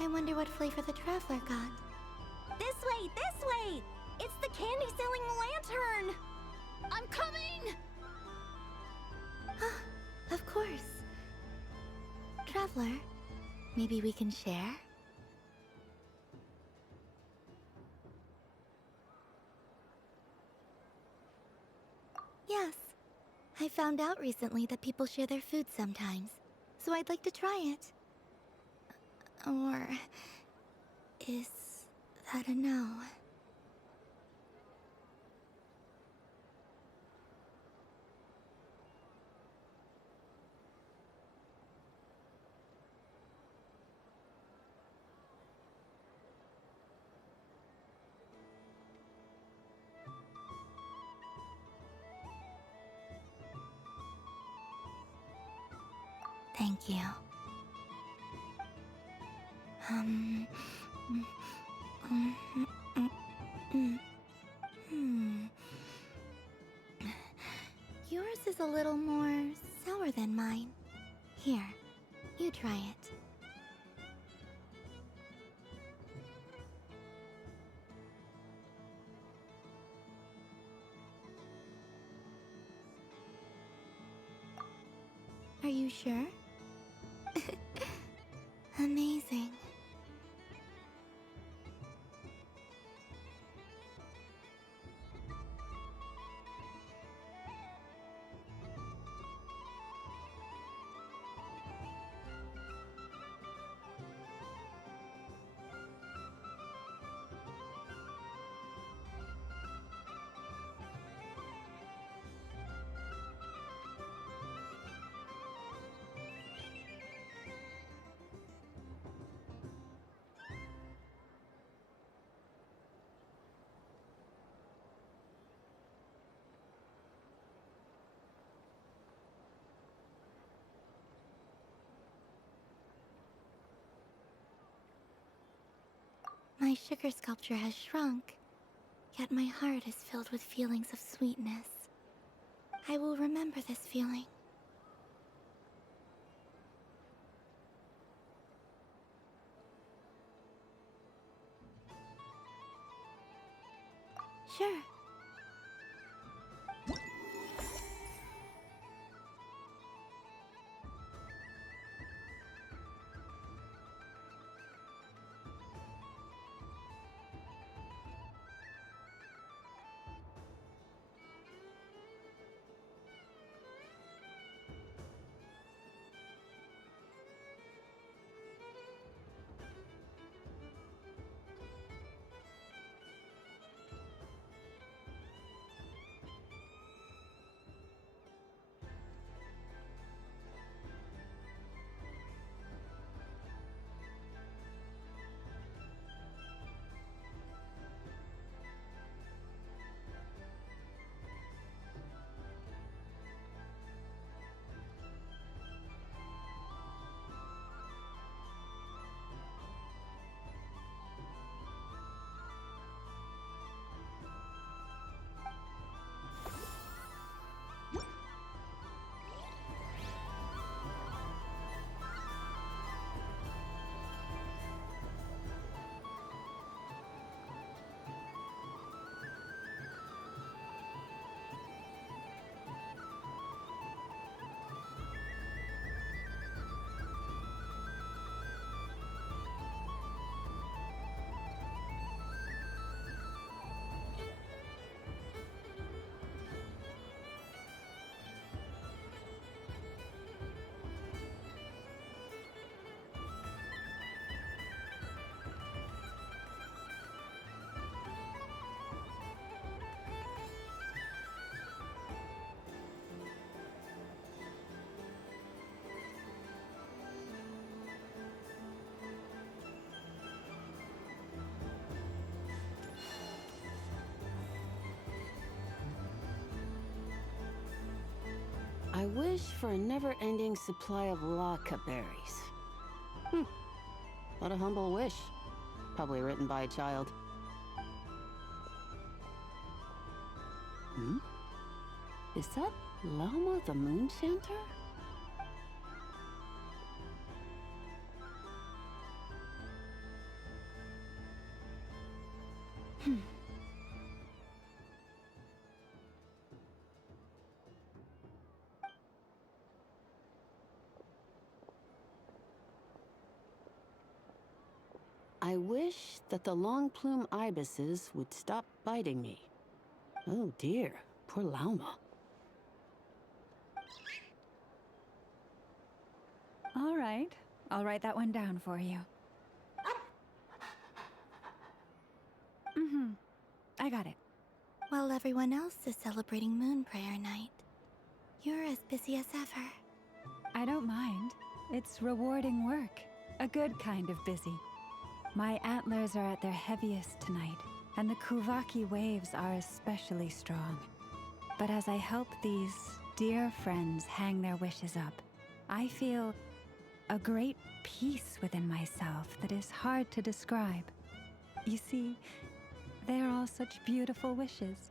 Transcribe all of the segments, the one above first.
I wonder what flavor the traveler got. This way! This way! It's the candy-selling lantern! I'm coming! Of course. Traveler, maybe we can share? Yes. I found out recently that people share their food sometimes, so I'd like to try it. Or is that a no? Thank you. Yours is a little more sour than mine. Here, you try it. Are you sure? Amazing. My sugar sculpture has shrunk, yet my heart is filled with feelings of sweetness. I will remember this feeling. Sure. I wish for a never-ending supply of Laka berries. What a humble wish. Probably written by a child. Is that Lama the Moon Chanter? I wish that the long plume ibises would stop biting me. Oh dear, poor Lauma. All right, I'll write that one down for you. I got it. While everyone else is celebrating Moon Prayer Night, you're as busy as ever. I don't mind. It's rewarding work. A good kind of busy. My antlers are at their heaviest tonight, and the Kuvaki waves are especially strong. But as I help these dear friends hang their wishes up, I feel a great peace within myself that is hard to describe. You see, they are all such beautiful wishes,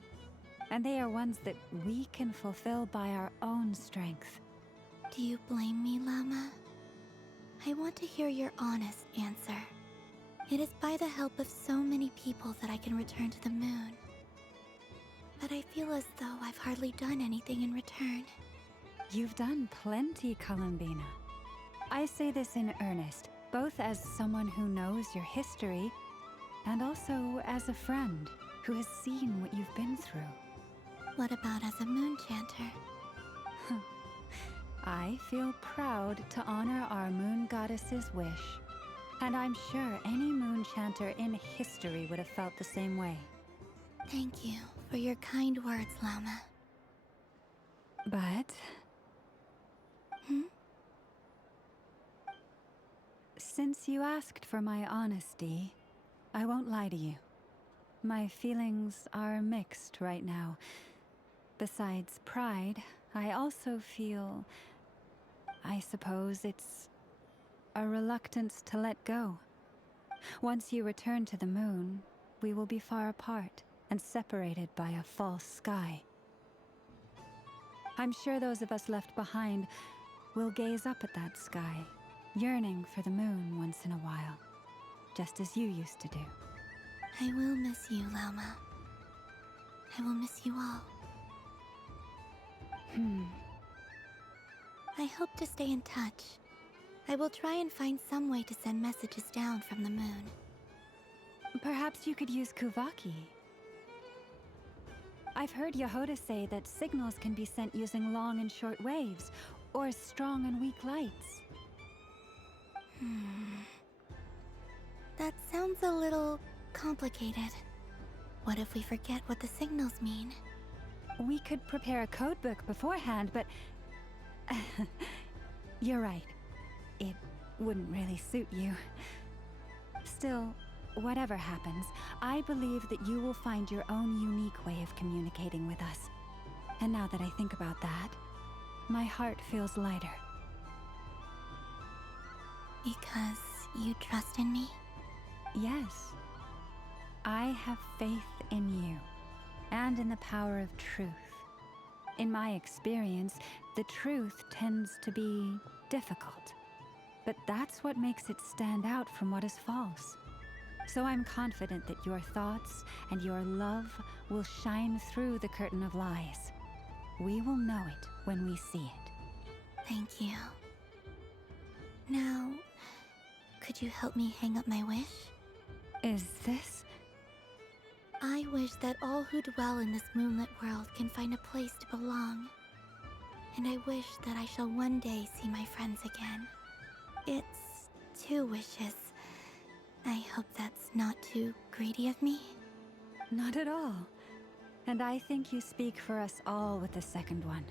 and they are ones that we can fulfill by our own strength. Do you blame me, Llama? I want to hear your honest answer. It is by the help of so many people that I can return to the moon. But I feel as though I've hardly done anything in return. You've done plenty, Columbina. I say this in earnest, both as someone who knows your history, and also as a friend who has seen what you've been through. What about as a moon chanter? I feel proud to honor our moon goddess's wish. And I'm sure any moon chanter in history would have felt the same way. Thank you for your kind words, Llama. But... Since you asked for my honesty, I won't lie to you. My feelings are mixed right now. Besides pride, I also feel... I suppose it's a reluctance to let go. Once you return to the moon, we will be far apart and separated by a false sky. I'm sure those of us left behind will gaze up at that sky, yearning for the moon once in a while, just as you used to do. I will miss you, Llama. I will miss you all. I hope to stay in touch. I will try and find some way to send messages down from the moon. Perhaps you could use Kuvaki. I've heard Yehoda say that signals can be sent using long and short waves, or strong and weak lights. That sounds a little complicated. What if we forget what the signals mean? We could prepare a codebook beforehand, but... You're right. It wouldn't really suit you. Still, whatever happens, I believe that you will find your own unique way of communicating with us. And now that I think about that, my heart feels lighter. Because you trust in me? Yes. I have faith in you, and in the power of truth. In my experience, the truth tends to be difficult. But that's what makes it stand out from what is false. So I'm confident that your thoughts and your love will shine through the curtain of lies. We will know it when we see it. Thank you. Now, could you help me hang up my wish? Is this? I wish that all who dwell in this moonlit world can find a place to belong. And I wish that I shall one day see my friends again. It's 2 wishes. I hope that's not too greedy of me. Not at all. And I think you speak for us all with the second one.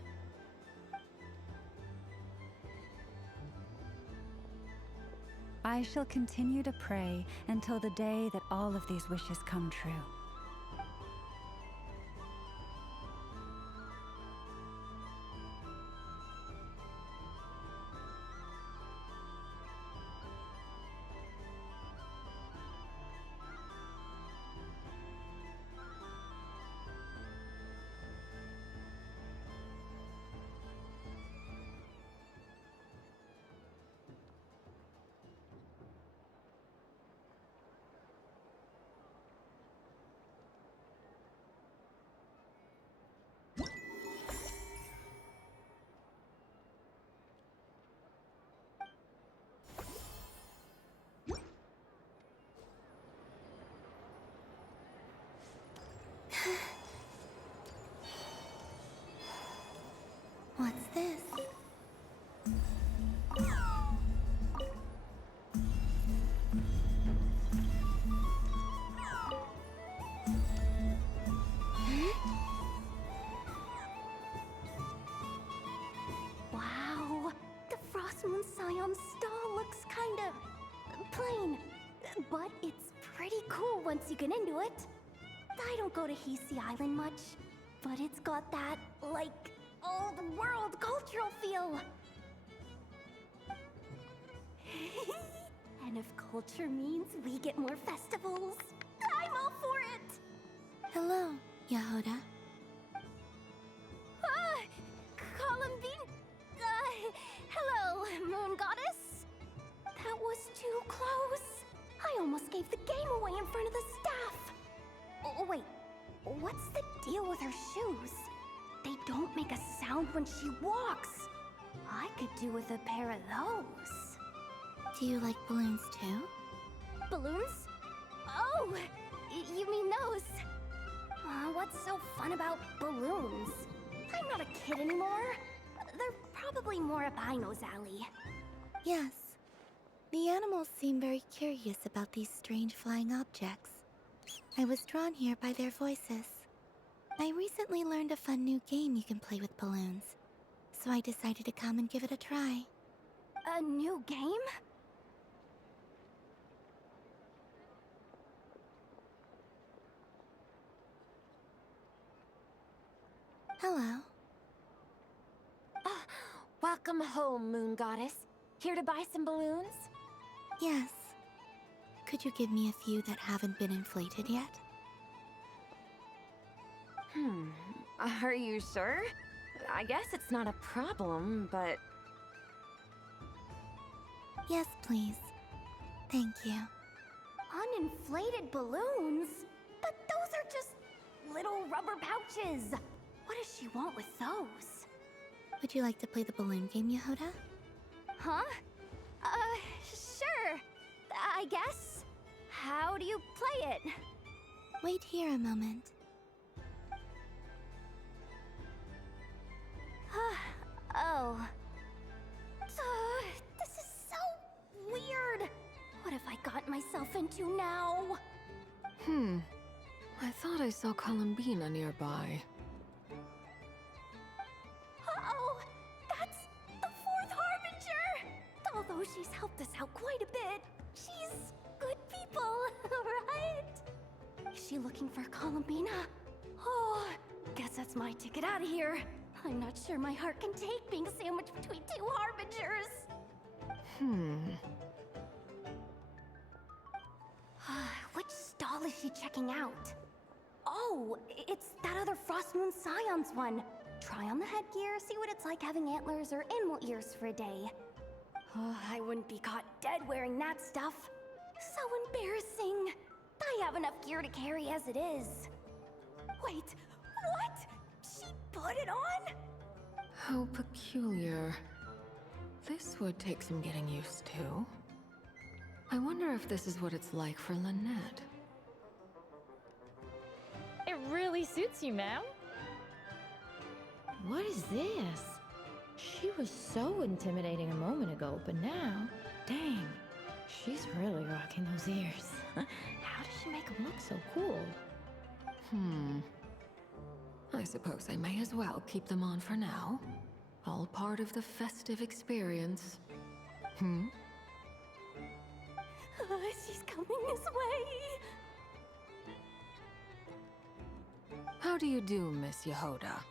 I shall continue to pray until the day that all of these wishes come true. this? Wow, the Frost Moon Scion stall looks kinda plain, but it's pretty cool once you get into it. I don't go to Hisi Island much, but it's got that, like, old world cultural feel. And if culture means we get more festivals, I'm all for it! Hello, Yehoda. Columbine? Hello, Moon Goddess? That was too close. I almost gave the game away in front of the staff. Oh, wait, what's the deal with her shoes? They don't make a sound when she walks. I could do with a pair of those. Do you like balloons too? Balloons? Oh, you mean those? What's so fun about balloons? I'm not a kid anymore. They're probably more up Aino's alley. Yes. The animals seem very curious about these strange flying objects. I was drawn here by their voices. I recently learned a fun new game you can play with balloons, so I decided to come and give it a try. A new game? Hello. Welcome home, Moon Goddess. Here to buy some balloons? Yes. Could you give me a few that haven't been inflated yet? Are you sure? I guess it's not a problem, but... Yes, please. Thank you. Uninflated balloons? But those are just little rubber pouches. What does she want with those? Would you like to play the balloon game, Yehoda? Huh? Sure. I guess. How do you play it? Wait here a moment. Oh. This is so weird. What have I got myself into now? I thought I saw Columbina nearby. Uh-oh! That's the fourth Harbinger! Although she's helped us out quite a bit, she's good people, right? Is she looking for Columbina? Oh, guess that's my ticket out of here. I'm not sure my heart can take being sandwiched between two Harbingers. Which stall is she checking out? Oh, it's that other Frost Moon Scion's one. Try on the headgear, see what it's like having antlers or animal ears for a day. Oh, I wouldn't be caught dead wearing that stuff. So embarrassing. I have enough gear to carry as it is. Wait, what? She put it on? How peculiar. This would take some getting used to. I wonder if this is what it's like for Lynette. It really suits you, ma'am. What is this? She was so intimidating a moment ago, but now, dang, she's really rocking those ears. How does she make them look so cool? I suppose I may as well keep them on for now. All part of the festive experience. She's coming this way. How do you do, Miss Yehoda?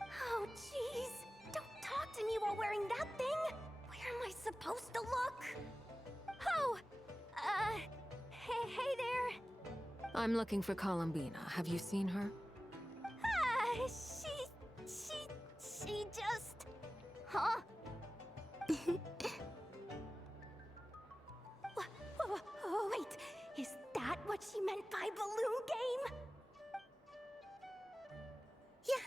Oh, jeez. Don't talk to me while wearing that thing. Where am I supposed to look? Oh, hey there. I'm looking for Columbina. Have you seen her? She just... Huh? Wait, is that what she meant by balloon game? Yeah.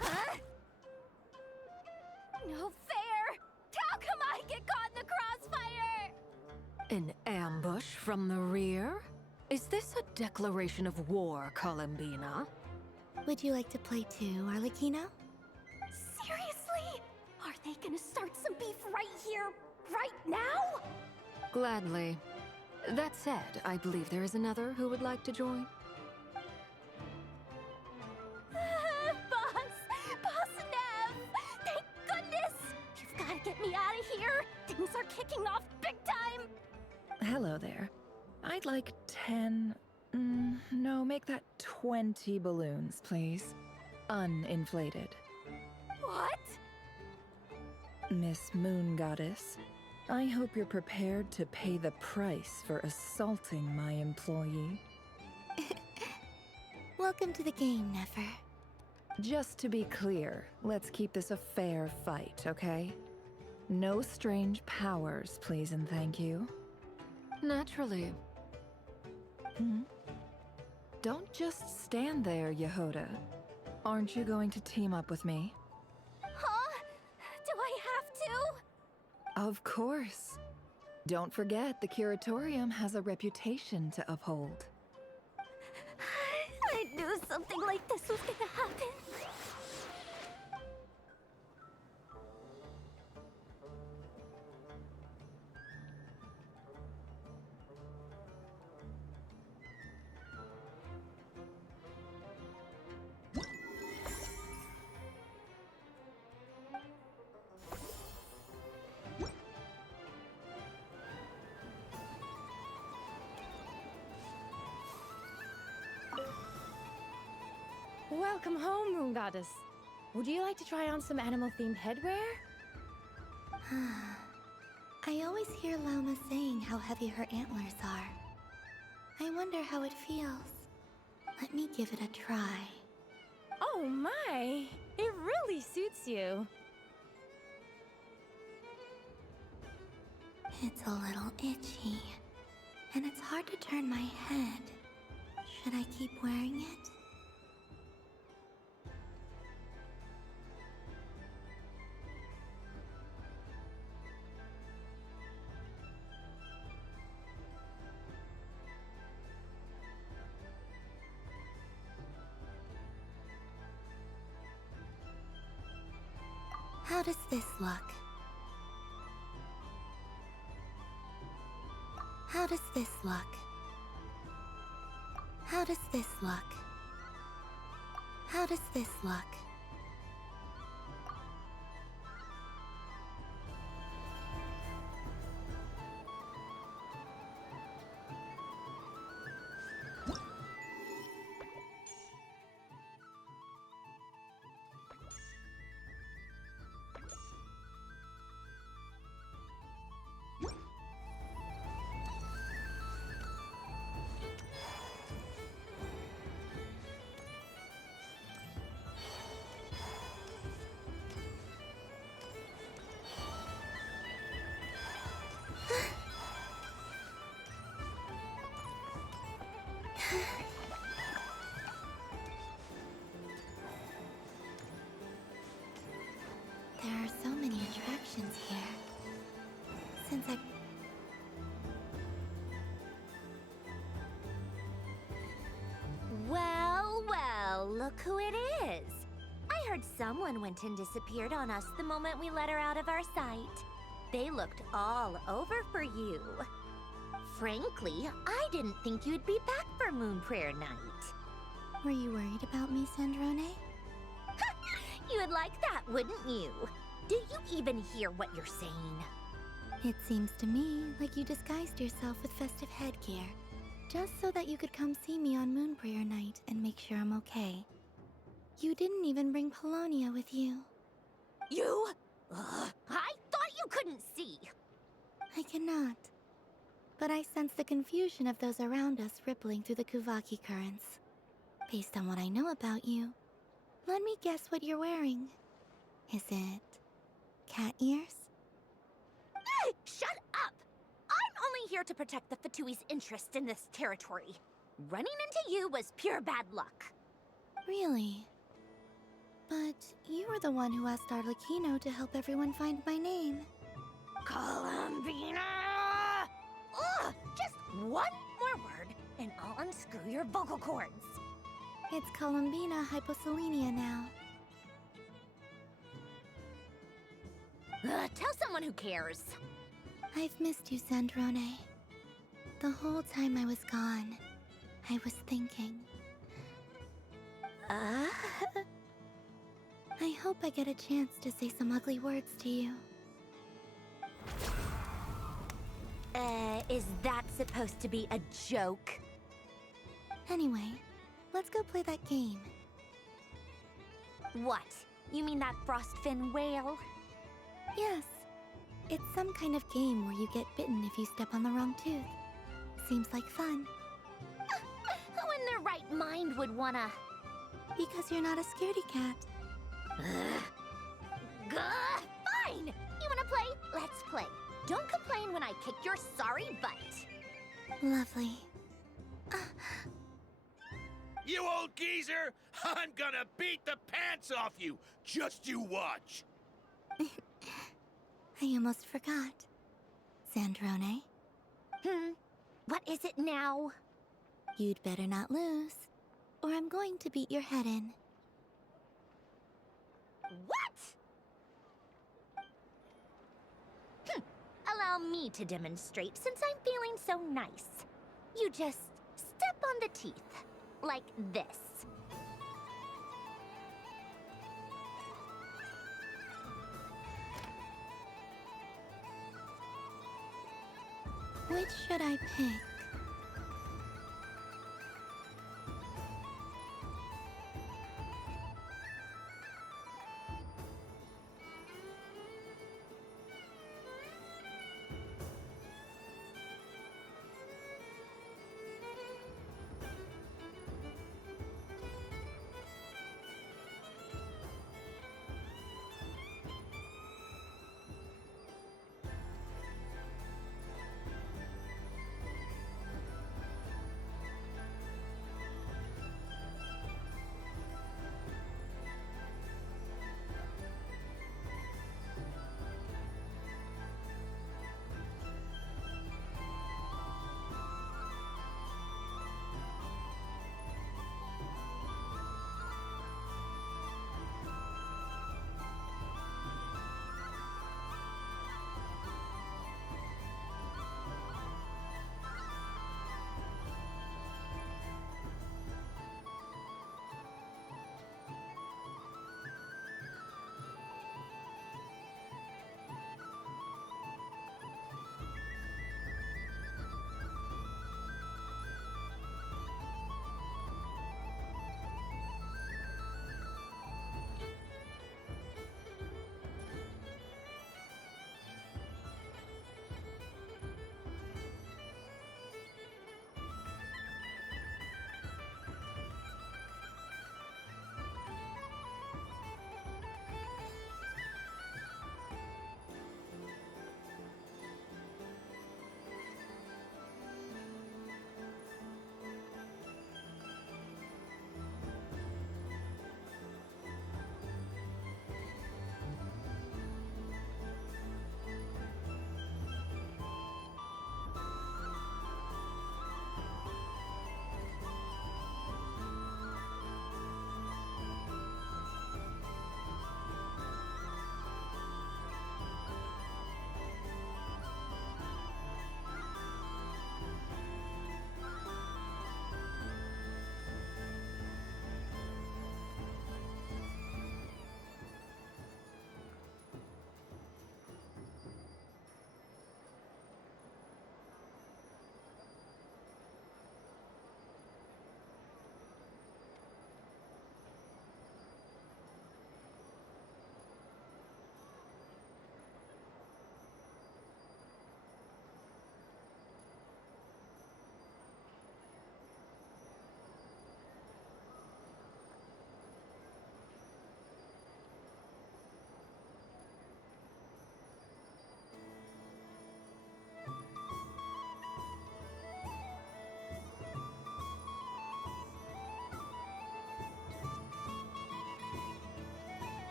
Huh? No fair! How come I get caught in the crossfire? An ambush from the rear? Is this a declaration of war, Columbina? Would you like to play too, Arlecchino? Seriously? Are they gonna start some beef right here, right now? Gladly. That said, I believe there is another who would like to join. Boss Nev! Thank goodness! You've gotta get me out of here! Things are kicking off big time! Hello there. I'd like 10... no, make that 20 balloons, please. Uninflated. What? Miss Moon Goddess, I hope you're prepared to pay the price for assaulting my employee. Welcome to the game, Nefer. Just to be clear, let's keep this a fair fight, okay? No strange powers, please and thank you. Naturally. Don't just stand there, Yehoda. Aren't you going to team up with me? Huh? Do I have to? Of course. Don't forget, the Curatorium has a reputation to uphold. I knew something like this was gonna happen. Welcome home, Moon Goddess. Would you like to try on some animal-themed headwear? I always hear Llama saying how heavy her antlers are. I wonder how it feels. Let me give it a try. Oh my! It really suits you. It's a little itchy, and it's hard to turn my head. Should I keep wearing it? How does this look? How does this look? How does this look? How does this look? There are so many attractions here. Since I... Well, look who it is. I heard someone went and disappeared on us the moment we let her out of our sight. They looked all over for you. Frankly, I didn't think you'd be back for Moon Prayer Night. Were you worried about me, Sandrone? You would like that, wouldn't you? Do you even hear what you're saying? It seems to me like you disguised yourself with festive headgear, just so that you could come see me on Moon Prayer Night and make sure I'm okay. You didn't even bring Polonia with you. You? Ugh, I thought you couldn't see. I cannot. But I sense the confusion of those around us rippling through the Kuvaki currents. Based on what I know about you, let me guess what you're wearing. Is it cat ears? Shut up! I'm only here to protect the Fatui's interest in this territory. Running into you was pure bad luck. Really? But you were the one who asked Arlecchino to help everyone find my name. Columbina! Ugh! Just one more word, and I'll unscrew your vocal cords. It's Columbina hyposelenia now. Tell someone who cares. I've missed you, Sandrone. The whole time I was gone, I was thinking. I hope I get a chance to say some ugly words to you. Is that supposed to be a joke? Anyway, let's go play that game. What? You mean that frostfin whale? Yes. It's some kind of game where you get bitten if you step on the wrong tooth. Seems like fun. Who in their right mind would wanna... Because you're not a scaredy cat. Gah! Fine! You wanna play? Let's play. Don't complain when I kick your sorry butt. Lovely. You old geezer! I'm gonna beat the pants off you! Just you watch! I almost forgot. Sandrone, What is it now? you'd better not lose, or I'm going to beat your head in. What? Allow me to demonstrate since I'm feeling so nice. You just step on the teeth, like this. Which should I pick?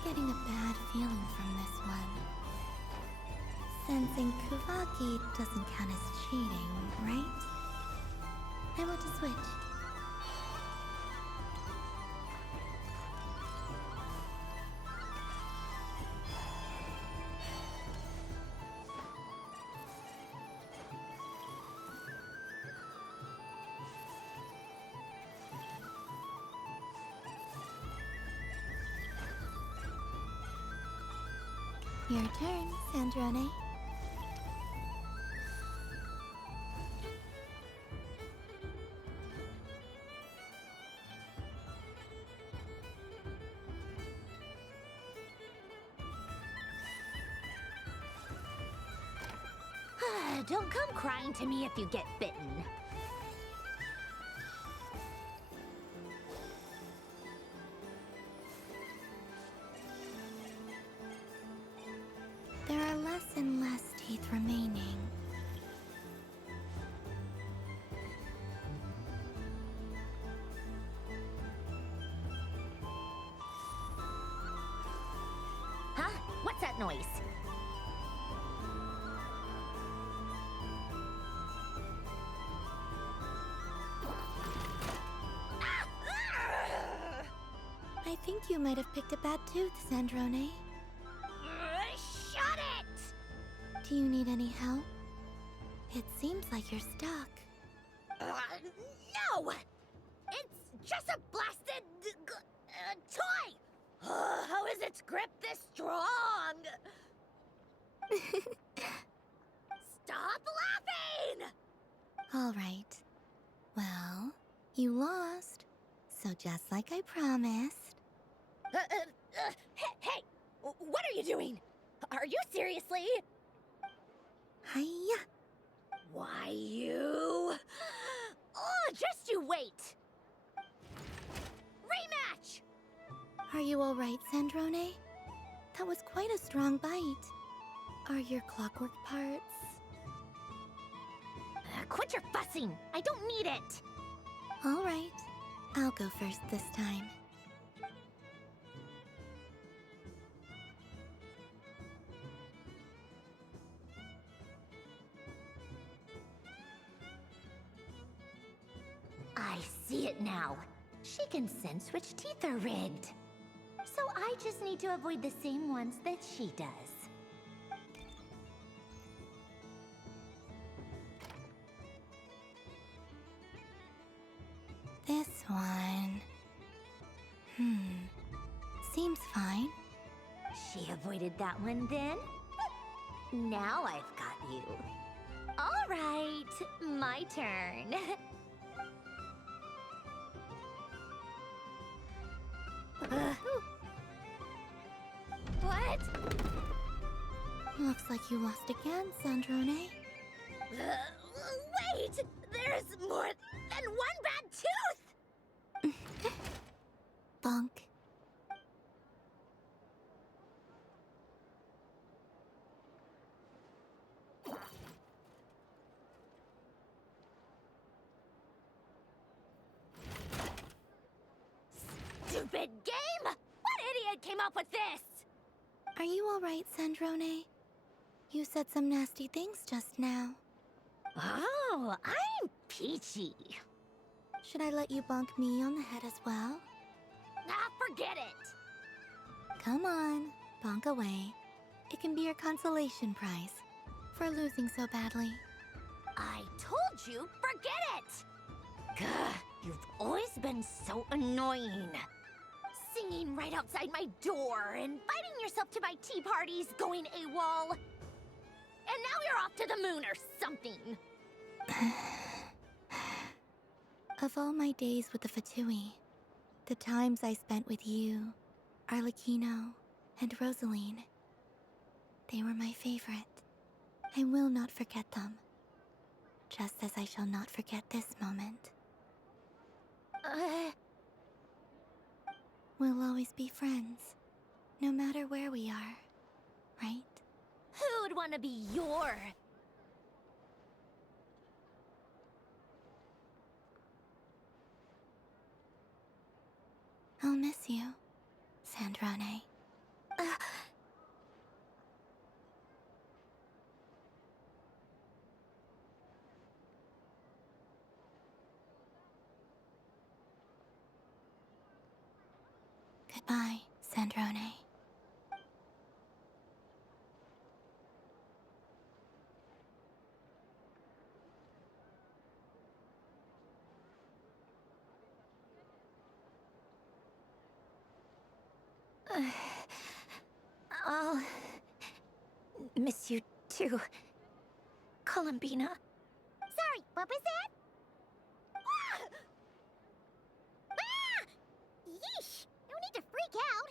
I'm getting a bad feeling from this one. Sensing Kuvaki doesn't count as cheating, right? I want to switch. Your turn, Sandrone. Don't come crying to me if you get bitten. There are less and less teeth remaining. Huh? What's that noise? I think you might have picked a bad tooth, Sandrone. Shut it! Do you need any help? It seems like you're stuck. No! It's just a blasted toy! How is its grip this strong? Stop laughing! All right. Well, you lost. So just like I promised. Hey! What are you doing? Are you seriously? Hiya! Why you? Oh, just you wait! Rematch! Are you all right, Sandrone? That was quite a strong bite. Are your clockwork parts? Quit your fussing! I don't need it! All right. I'll go first this time. I see it now. She can sense which teeth are rigged. So I just need to avoid the same ones that she does. This one. Seems fine. She avoided that one then? Now I've got you. All right, my turn. What? Looks like you lost again, Sandrone. Wait! There's more than one bad tooth! Bonk. Stupid game! What idiot came up with this? Are you all right, Sandrone? You said some nasty things just now. Oh, I'm peachy. Should I let you bonk me on the head as well? Forget it. Come on, bonk away. It can be your consolation prize for losing so badly. I told you, forget it! Gah, you've always been so annoying. Singing right outside my door, inviting yourself to my tea parties, going AWOL. And now you're off to the moon or something. Of all my days with the Fatui, the times I spent with you, Arlecchino, and Rosaline, they were my favorite. I will not forget them. Just as I shall not forget this moment. We'll always be friends, no matter where we are, right? Who would want to be your... I'll miss you, Sandrone. Goodbye, Sandrone. I'll miss you too, Columbina. Sorry, what was that? Ah! Ah! Yeesh! No need to freak out.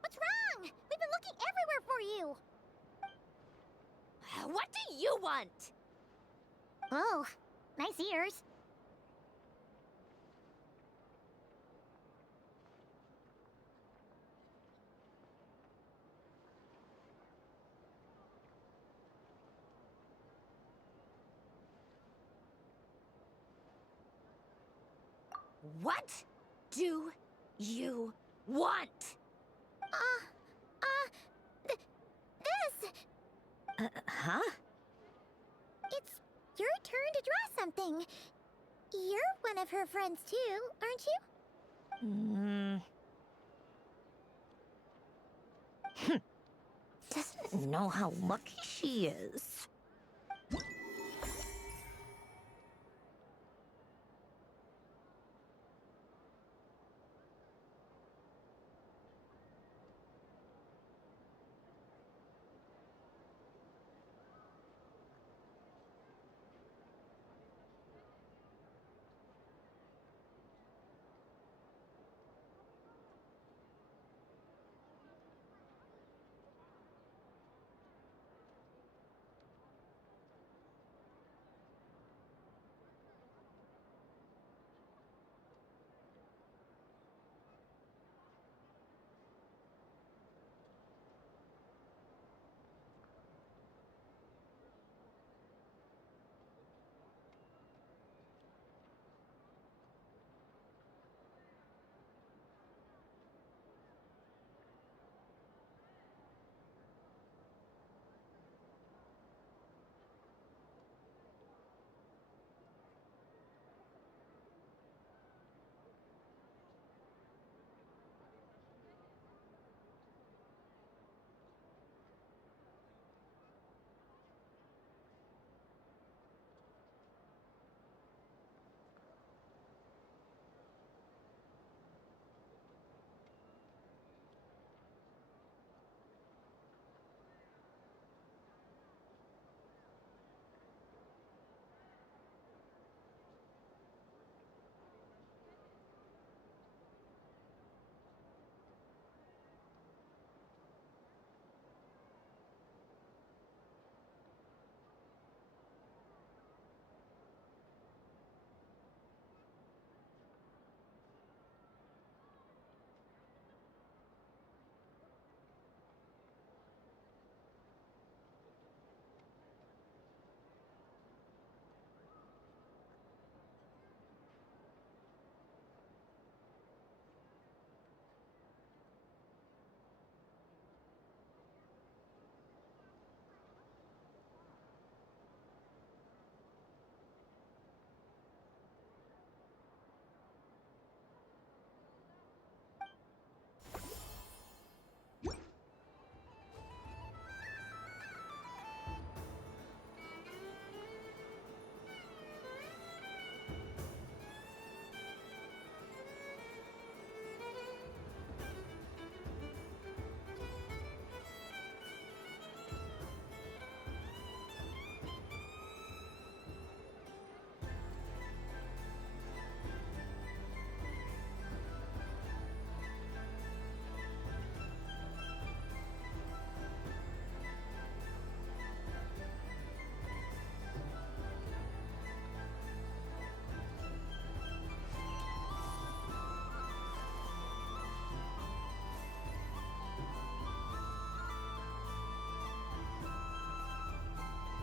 What's wrong? We've been looking everywhere for you. What do you want? Oh, nice ears. What do you want? This. Huh? It's your turn to draw something. You're one of her friends too, aren't you? Doesn't know how lucky she is.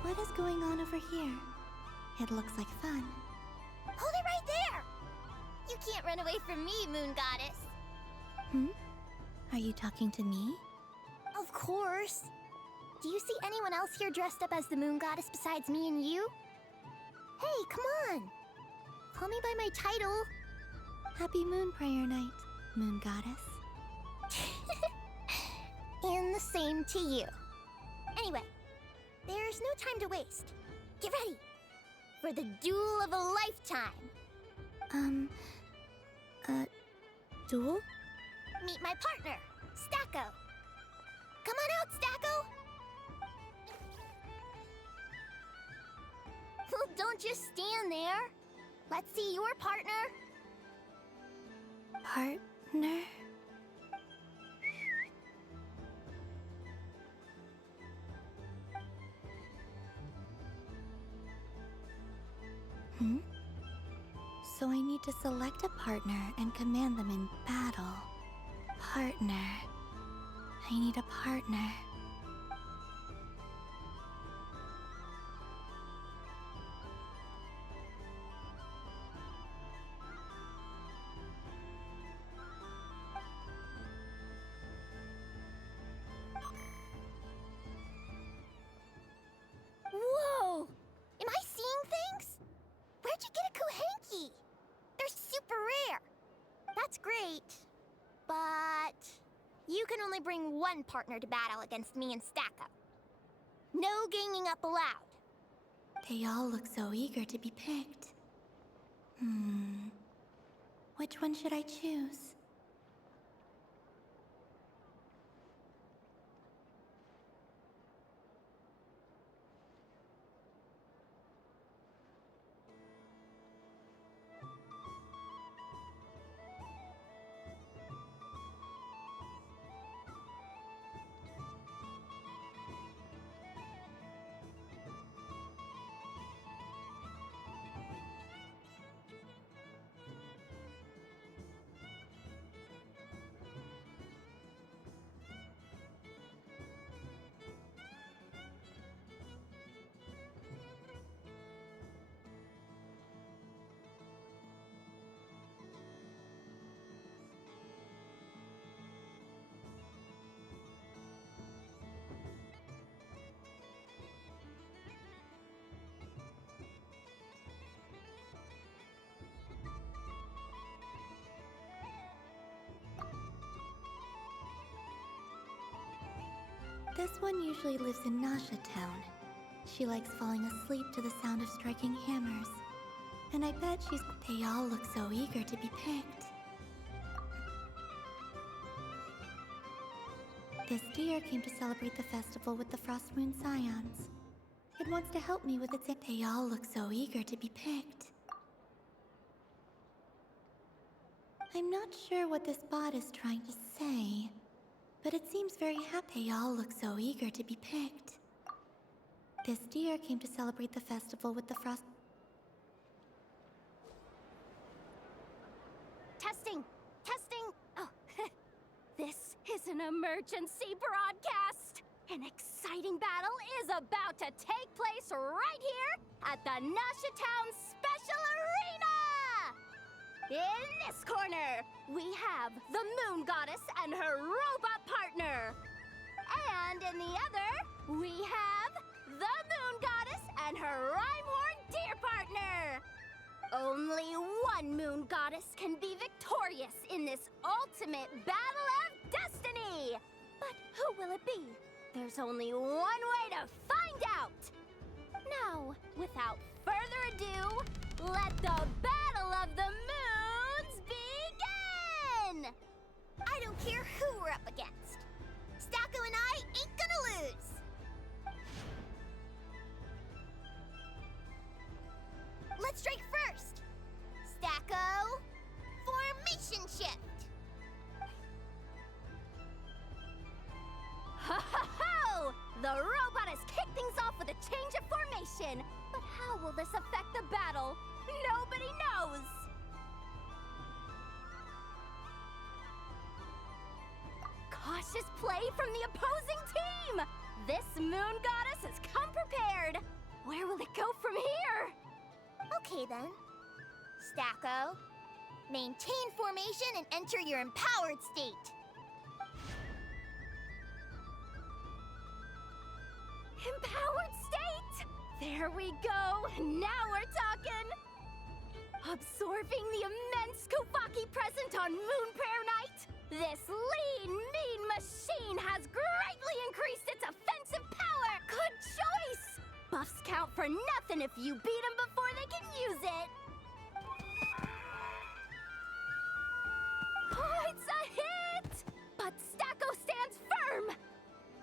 What is going on over here? It looks like fun. Hold it right there! You can't run away from me, Moon Goddess. Hmm? Are you talking to me? Of course. Do you see anyone else here dressed up as the moon goddess besides me and you? Hey, come on. Call me by my title. Happy Moon Prayer Night, Moon Goddess. And the same to you. Anyway, there's no time to waste. Get ready for the duel of a lifetime. Duel? Meet my partner, Stacko. Come on out, Stacko. Well, don't just stand there. Let's see your partner. Partner? So I need to select a partner and command them in battle. Partner. I need a partner. Whoa! Am I seeing things? Where'd you get a Kuhenki? They're super rare. That's great. But you can only bring one partner to battle against me and Stacko. No ganging up allowed. They all look so eager to be picked. Which one should I choose? This one usually lives in Nasha Town. She likes falling asleep to the sound of striking hammers. And I bet they all look so eager to be picked. This deer came to celebrate the festival with the Frost Moon Scions. It wants to help me with its... They all look so eager to be picked. I'm not sure what this bot is trying to say, but it seems very happy. They all look so eager to be picked. This deer came to celebrate the festival with the Frost... Testing! Testing! Oh, this is an emergency broadcast! An exciting battle is about to take place right here at the Nasha Town Special Arena! In this corner, we have the Moon Goddess and her robot partner. And in the other, we have the Moon Goddess and her Rhyme-Horn Deer partner. Only one Moon Goddess can be victorious in this ultimate battle of destiny. But who will it be? There's only one way to find out. Now, without further ado, let the Battle of the Moons begin! I don't care who we're up against. Stacko and I ain't gonna lose. Let's strike first. Stacko, formation shift. Ho ho ho! The robot has kicked things off with a change of formation. But how will this affect the battle? Nobody knows! Cautious play from the opposing team! This Moon Goddess has come prepared! Where will it go from here? Okay then. Stacko, maintain formation and enter your empowered state. Empowered state! There we go! Now we're talking! Absorbing the immense Kuvaki present on Moon Prayer Night, this lean, mean machine has greatly increased its offensive power! Good choice! Buffs count for nothing if you beat them before they can use it! Oh, it's a hit! But Stacko stands firm!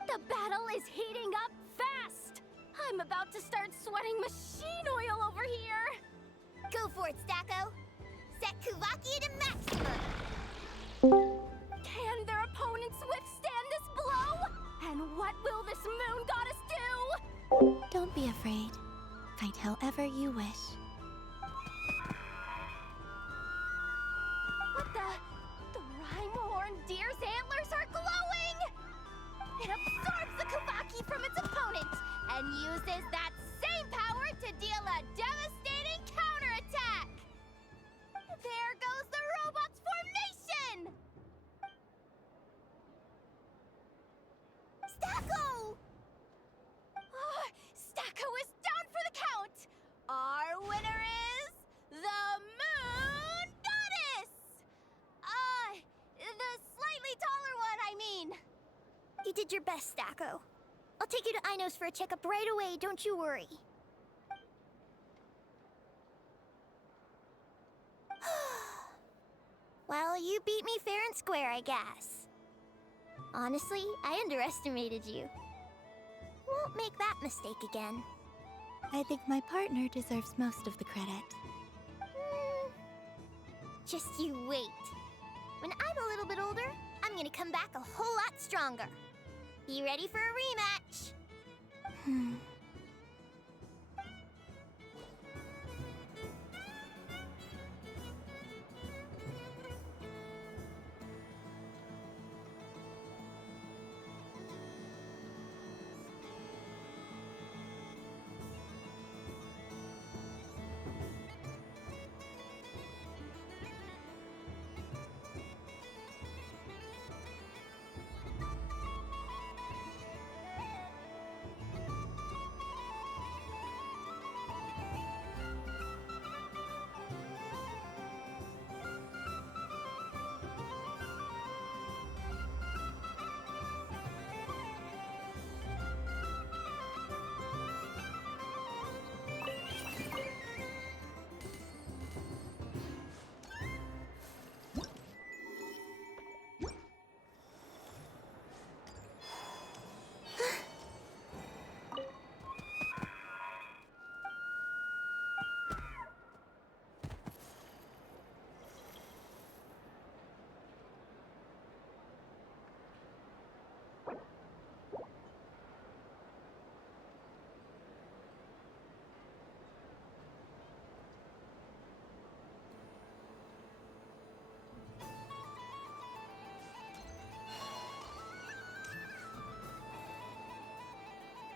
The battle is heating up fast! I'm about to start sweating machine oil over here! Go for it, Stacko. Set Kuvaki to maximum. Can their opponents withstand this blow? And what will this moon goddess do? Don't be afraid. Fight however you wish. What the? The Rhyme-horn deer's antlers are glowing! It absorbs the Kuvaki from its opponent and uses that same power to deal a devastating counterattack! There goes the robot's formation! Stacko! Oh, Stacko is down for the count! Our winner is the Moon Goddess! The slightly taller one, I mean. You did your best, Stacko. I'll take you to Ainos for a checkup right away, don't you worry. Well, you beat me fair and square, I guess. Honestly, I underestimated you. Won't make that mistake again. I think my partner deserves most of the credit. Just you wait. When I'm a little bit older, I'm gonna come back a whole lot stronger. Be ready for a rematch.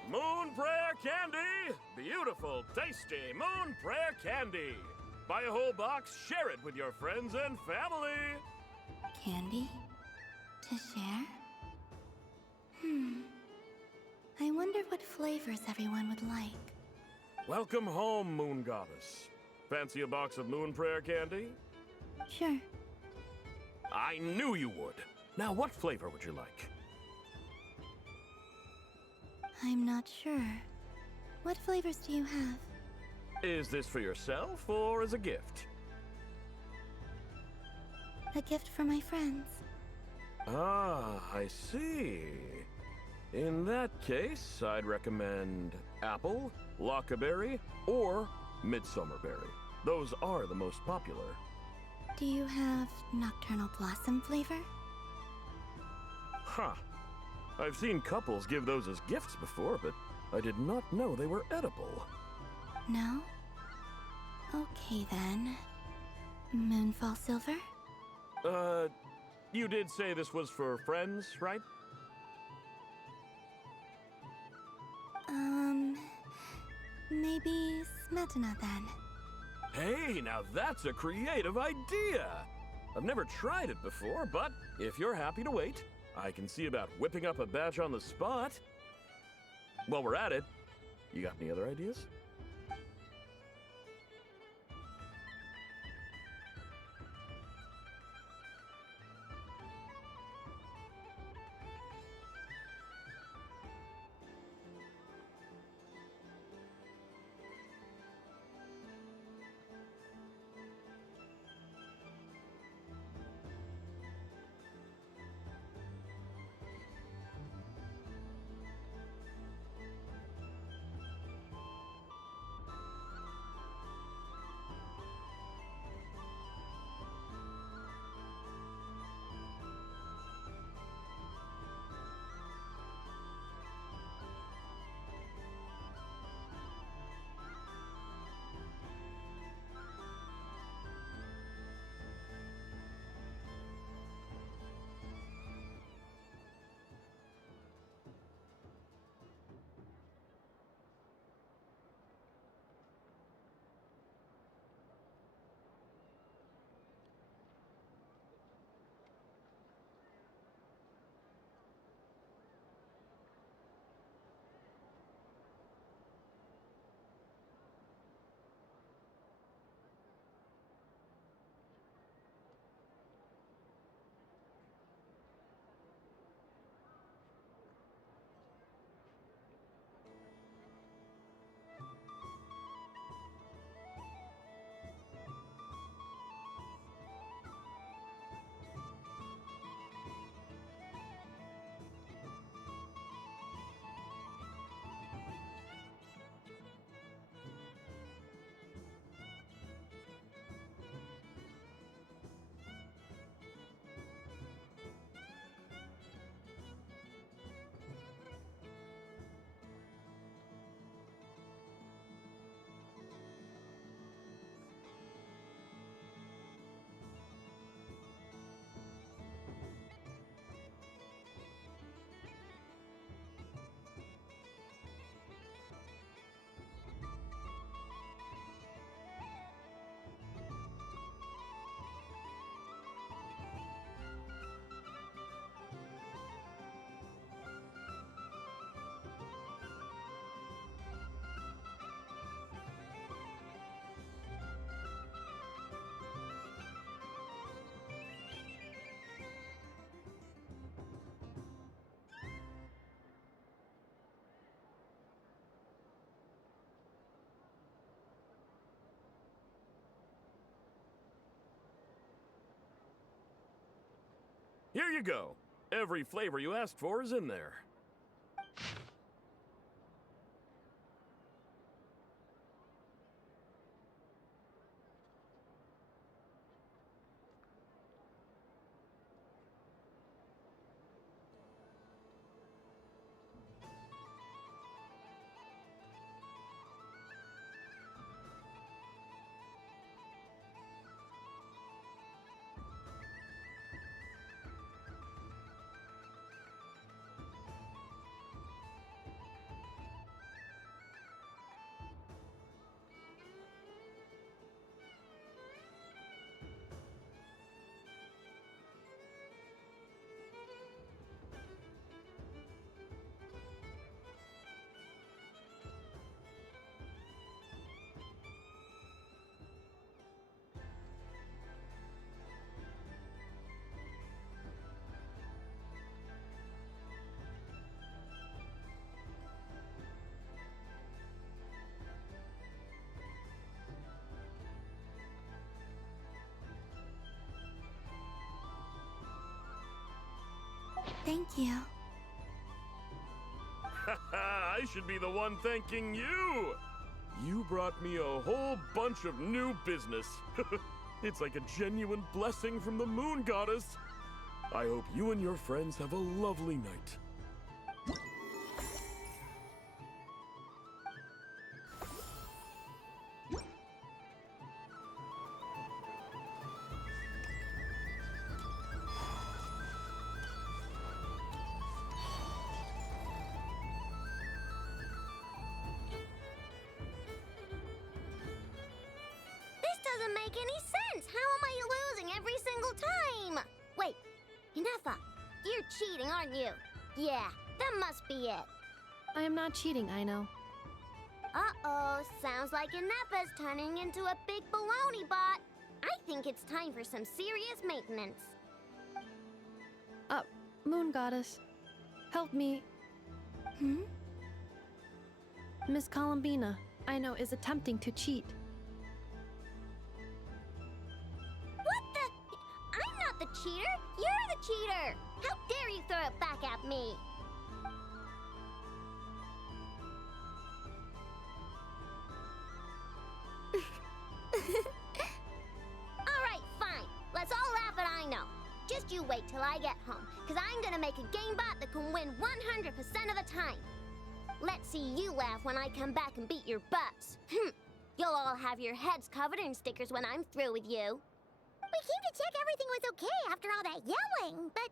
Moon Prayer Candy! Beautiful, tasty Moon Prayer Candy! Buy a whole box, share it with your friends and family! Candy? To share? I wonder what flavors everyone would like. Welcome home, Moon Goddess. Fancy a box of Moon Prayer Candy? Sure. I knew you would. Now, what flavor would you like? I'm not sure. What flavors do you have? Is this for yourself or as a gift? A gift for my friends. Ah, I see. In that case, I'd recommend apple, lockaberry, or midsummerberry. Those are the most popular. Do you have nocturnal blossom flavor? Huh. I've seen couples give those as gifts before, but I did not know they were edible. No? Okay then. Moonfall silver? You did say this was for friends, right? Maybe smetana then. Hey, now that's a creative idea! I've never tried it before, but if you're happy to wait, I can see about whipping up a batch on the spot. While we're at it, you got any other ideas? Here you go. Every flavor you asked for is in there. Thank you. I should be the one thanking you! You brought me a whole bunch of new business. It's like a genuine blessing from the moon goddess. I hope you and your friends have a lovely night. Doesn't make any sense. How am I losing every single time? Wait, Inefa, you're cheating, aren't you? Yeah, that must be it. I am not cheating, I know. Uh-oh, sounds like Inepa's turning into a big baloney bot. I think it's time for some serious maintenance. Moon Goddess, help me. Miss Columbina, I know, is attempting to cheat. What the? I'm not the cheater. You're the cheater. How dare you throw it back at me? All right, fine. Let's all laugh at I know. Just you wait till I get home, because I'm gonna make a game bot that can win 100% of the time. Let's see you laugh when I come back and beat your butts. You'll all have your heads covered in stickers when I'm through with you. We came to check everything was okay after all that yelling, but,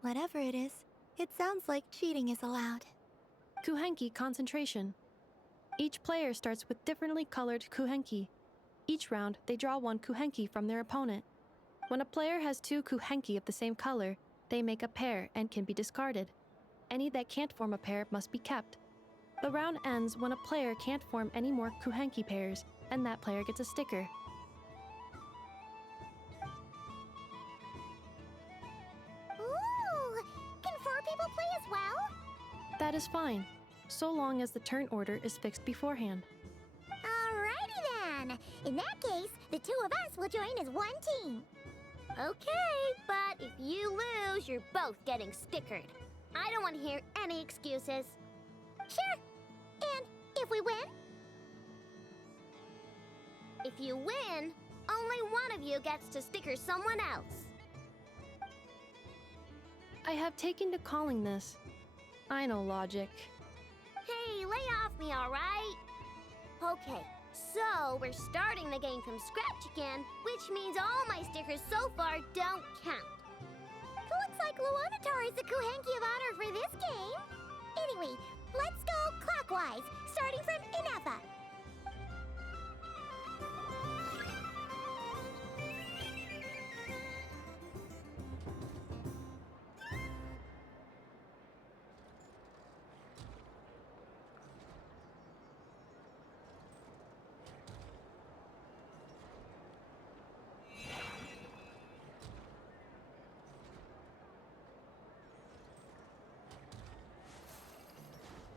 Whatever it is, it sounds like cheating is allowed. Kuhenki concentration. Each player starts with differently colored kuhenki. Each round, they draw one kuhenki from their opponent. When a player has two kuhenki of the same color, they make a pair and can be discarded. Any that can't form a pair must be kept. The round ends when a player can't form any more kuhenki pairs, and that player gets a sticker. ooh, can 4 people play as well? That is fine, so long as the turn order is fixed beforehand. Alrighty then. In that case, the 2 of us will join as one team. Okay, but if you lose, you're both getting stickered. I don't want to hear any excuses. Sure. And if we win? If you win, only one of you gets to sticker someone else. I have taken to calling this. I know logic. Hey, lay off me, all right? Okay, so we're starting the game from scratch again, which means all my stickers so far don't count. Looks like Luonatar is the Kuhenki of honor for this game. Anyway, let's go clockwise, starting from Inepa.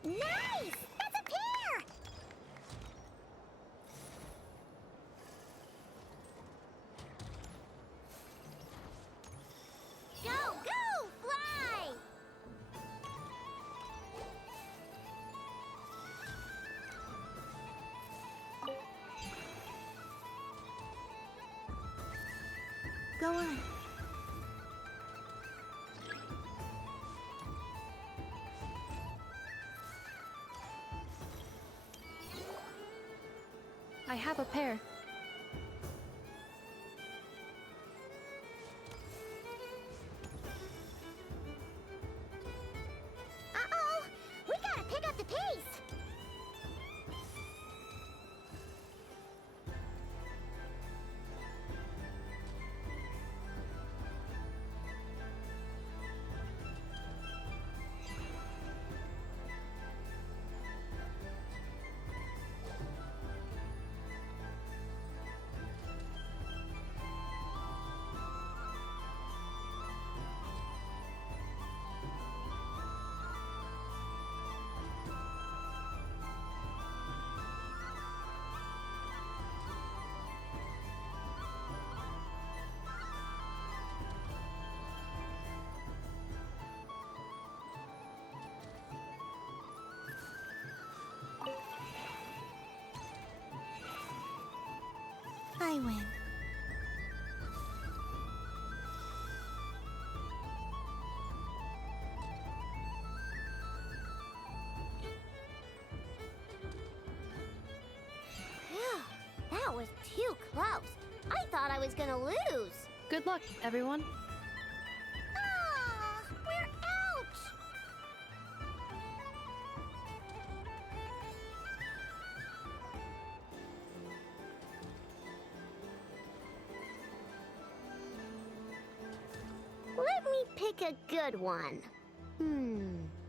Nice! That's a pair! Go, go, fly! Go on. I have a pair. Uh-oh! We gotta pick up the pace! I win. Phew, that was too close. I thought I was gonna lose. Good luck, everyone. Ah, we're out! me pick a good one.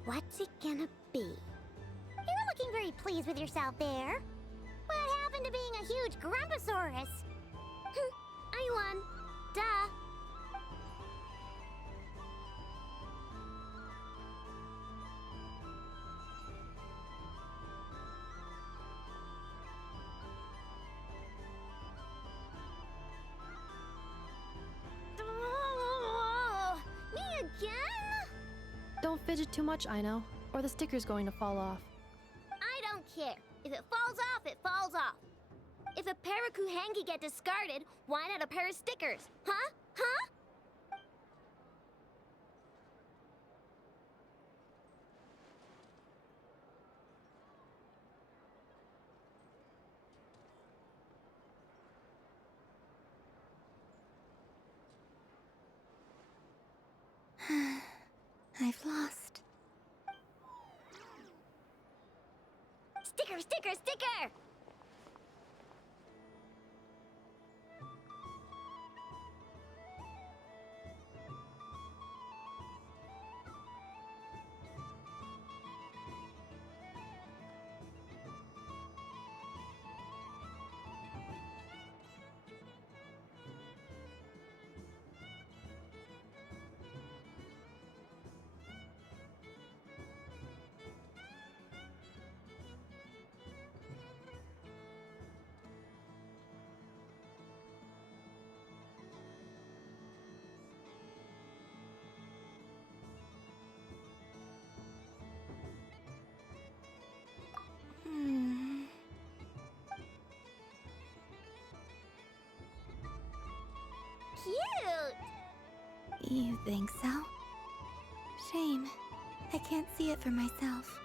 What's it gonna be? You're looking very pleased with yourself there. What happened to being a huge Grumposaurus? I won. Duh. Me again? Don't fidget too much, Ino, or the sticker's going to fall off. I don't care. If it falls off, it falls off. If a pair of Kuhenki get discarded, why not a pair of stickers? Huh? Huh? I've lost. Sticker, sticker, sticker! Cute! You think so? Shame. I can't see it for myself.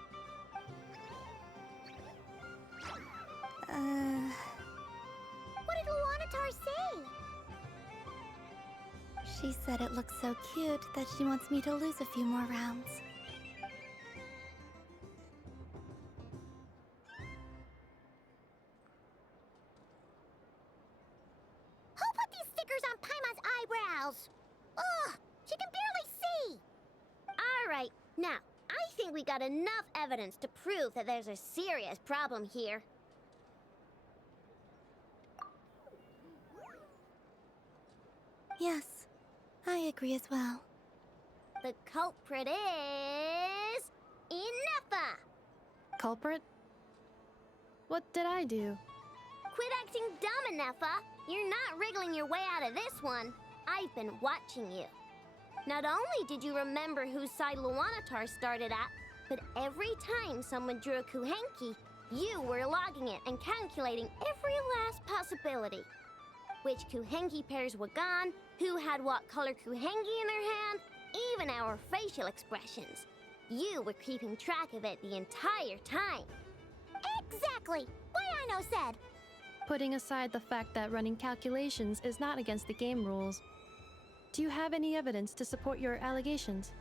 What did Luanatar say? She said it looks so cute that she wants me to lose a few more rounds. Who put these stickers on Paimon's eyebrows? Ugh, she can barely see. All right, now, I think we got enough evidence to prove that there's a serious problem here. Yes, I agree as well. The culprit is... Inefa! Culprit? What did I do? Quit acting dumb, Inefa! You're not wriggling your way out of this one. I've been watching you. Not only did you remember whose side Luanatar started at, but every time someone drew a Kuhenki, you were logging it and calculating every last possibility. Which Kuhenki pairs were gone, who had what color Kuhenki in their hand, even our facial expressions. You were keeping track of it the entire time. Exactly! What Ino said! Putting aside the fact that running calculations is not against the game rules, do you have any evidence to support your allegations?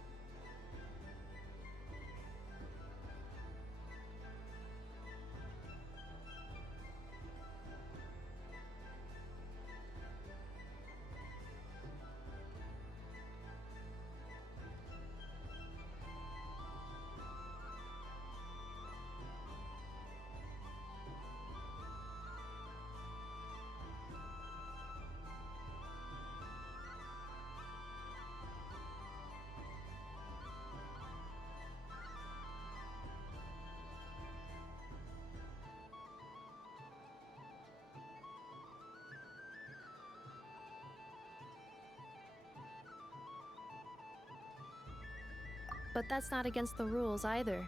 But that's not against the rules either.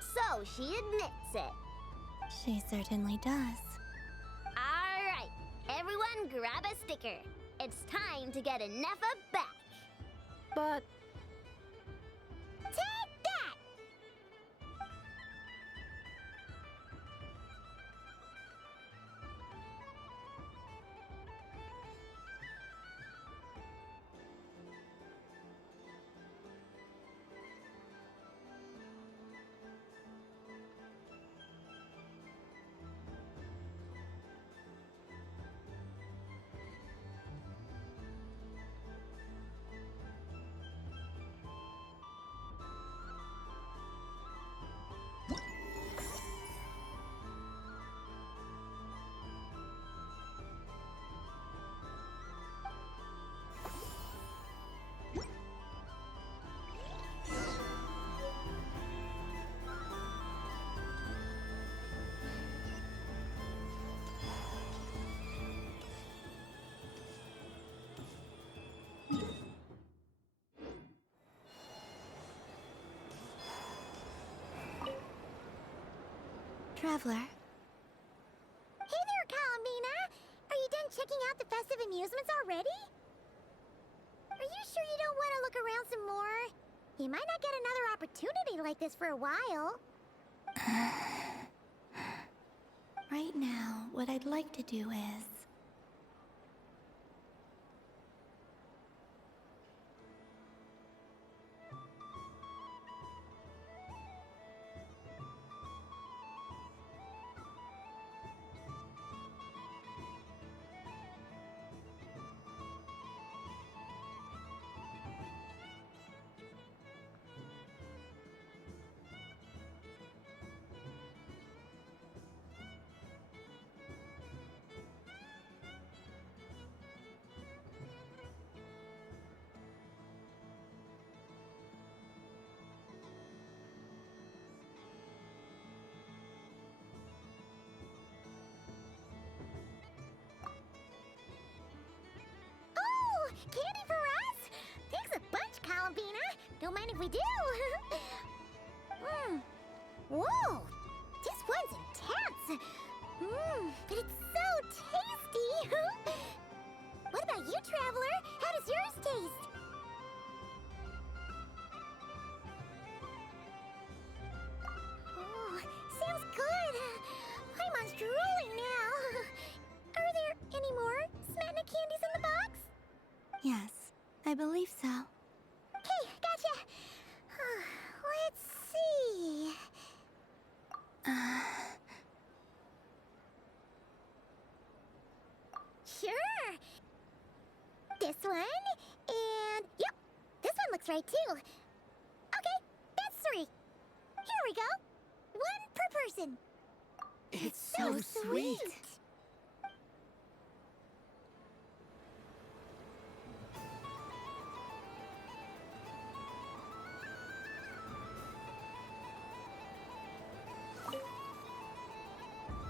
So she admits it. She certainly does. All right, everyone grab a sticker. It's time to get Inefa back. But Take that! Traveler, Hey there, Columbina! Are you done checking out the festive amusements already? Are you sure you don't want to look around some more? You might not get another opportunity like this for a while. right now, what I'd like to do is... Oh, candy for us? Thanks a bunch, Columbina. Don't mind if we do. Whoa, this one's intense. But it's so tasty. What about you, Traveler? How does yours taste? Oh, sounds good. Paimon's drooling now. Are there any more Smetna candies in the box? Yes, I believe so. Okay, gotcha. Let's see. Sure. This one, and yep, this one looks right too. Okay, that's 3. Here we go. 1 per person. It's so sweet.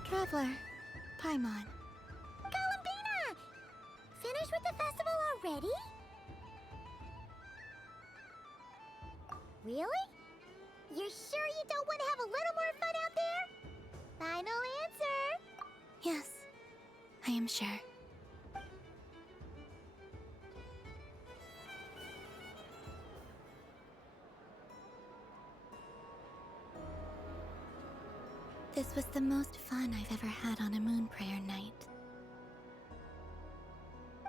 Traveler, Paimon. Columbina! Finished with the festival already? Really? You're sure you don't want to have a little more fun out there? Final answer. Yes, I am sure. This was the most fun I've ever had on a moon prayer night.